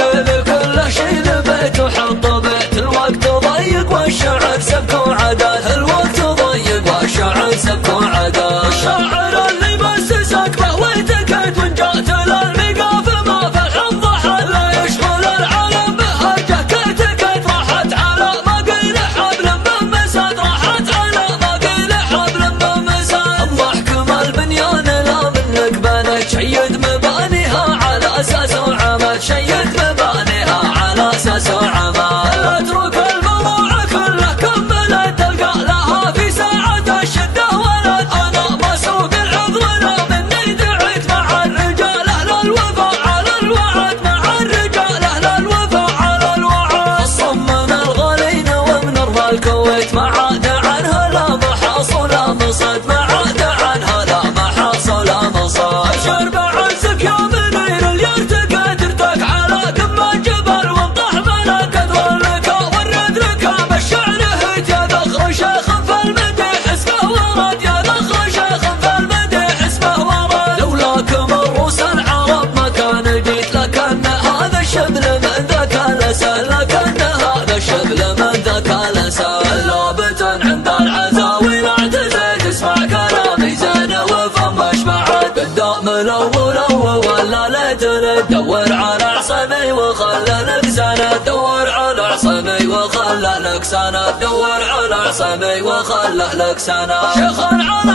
قبل كل شي ذبيت وحط بيت، الوقت ضيق والشعر سبك وعداد، الوقت ضيق والشعر سبك وعداد. الشاعر اللي مسسك بهويتك وان جات للمقاف ما فالحظ ضحى، لا يشغل العالم بهرجه كتك، راحت على ما قيل حبل ممسد، راحت على ما قيل حبل ممسد. الضحك ما البنيان لا منك بنت، شيد مبانيها على اساس وعمل، شيد مبانيها على اساس وعمل. اترك المروع كله كملت، تلقى لها في ساعة الشدة ولد، انا ما سوق العض ولا مني دعيت، مع الرجال اهل الوفاء على الوعد، مع الرجال اهل الوفاء على الوعد. الصم من الغالين ومن ارض الكويت، ما عاد عنها لا محاصل مصد، ما عاد عنها لا محاصل مصد. ابشر بعزك يا منير اللي ارتقى ترتك على قمة جبل، وانطح ملك ادولك ورد لك بالشعر هيت، يا ذخر شيخ فالمديح اسمه ورد، يا ذخر شيخ فالمديح اسمه ورد. لولاكم الروس العرب ما كان جيت، لكن هذا الشبل من ذاك الاسد، لكن هذا الشبل من ذاك الاسد. لابة عند العزاوي لا اعتزيت، اسمع كلامي زين وفهم واشبعت. قدام الاول ولا ليت دور على عصامي وخلى لك سنة، دور على عصامي وخلى لك سنة، دور على عصامي وخلى لك سنة. شيخ على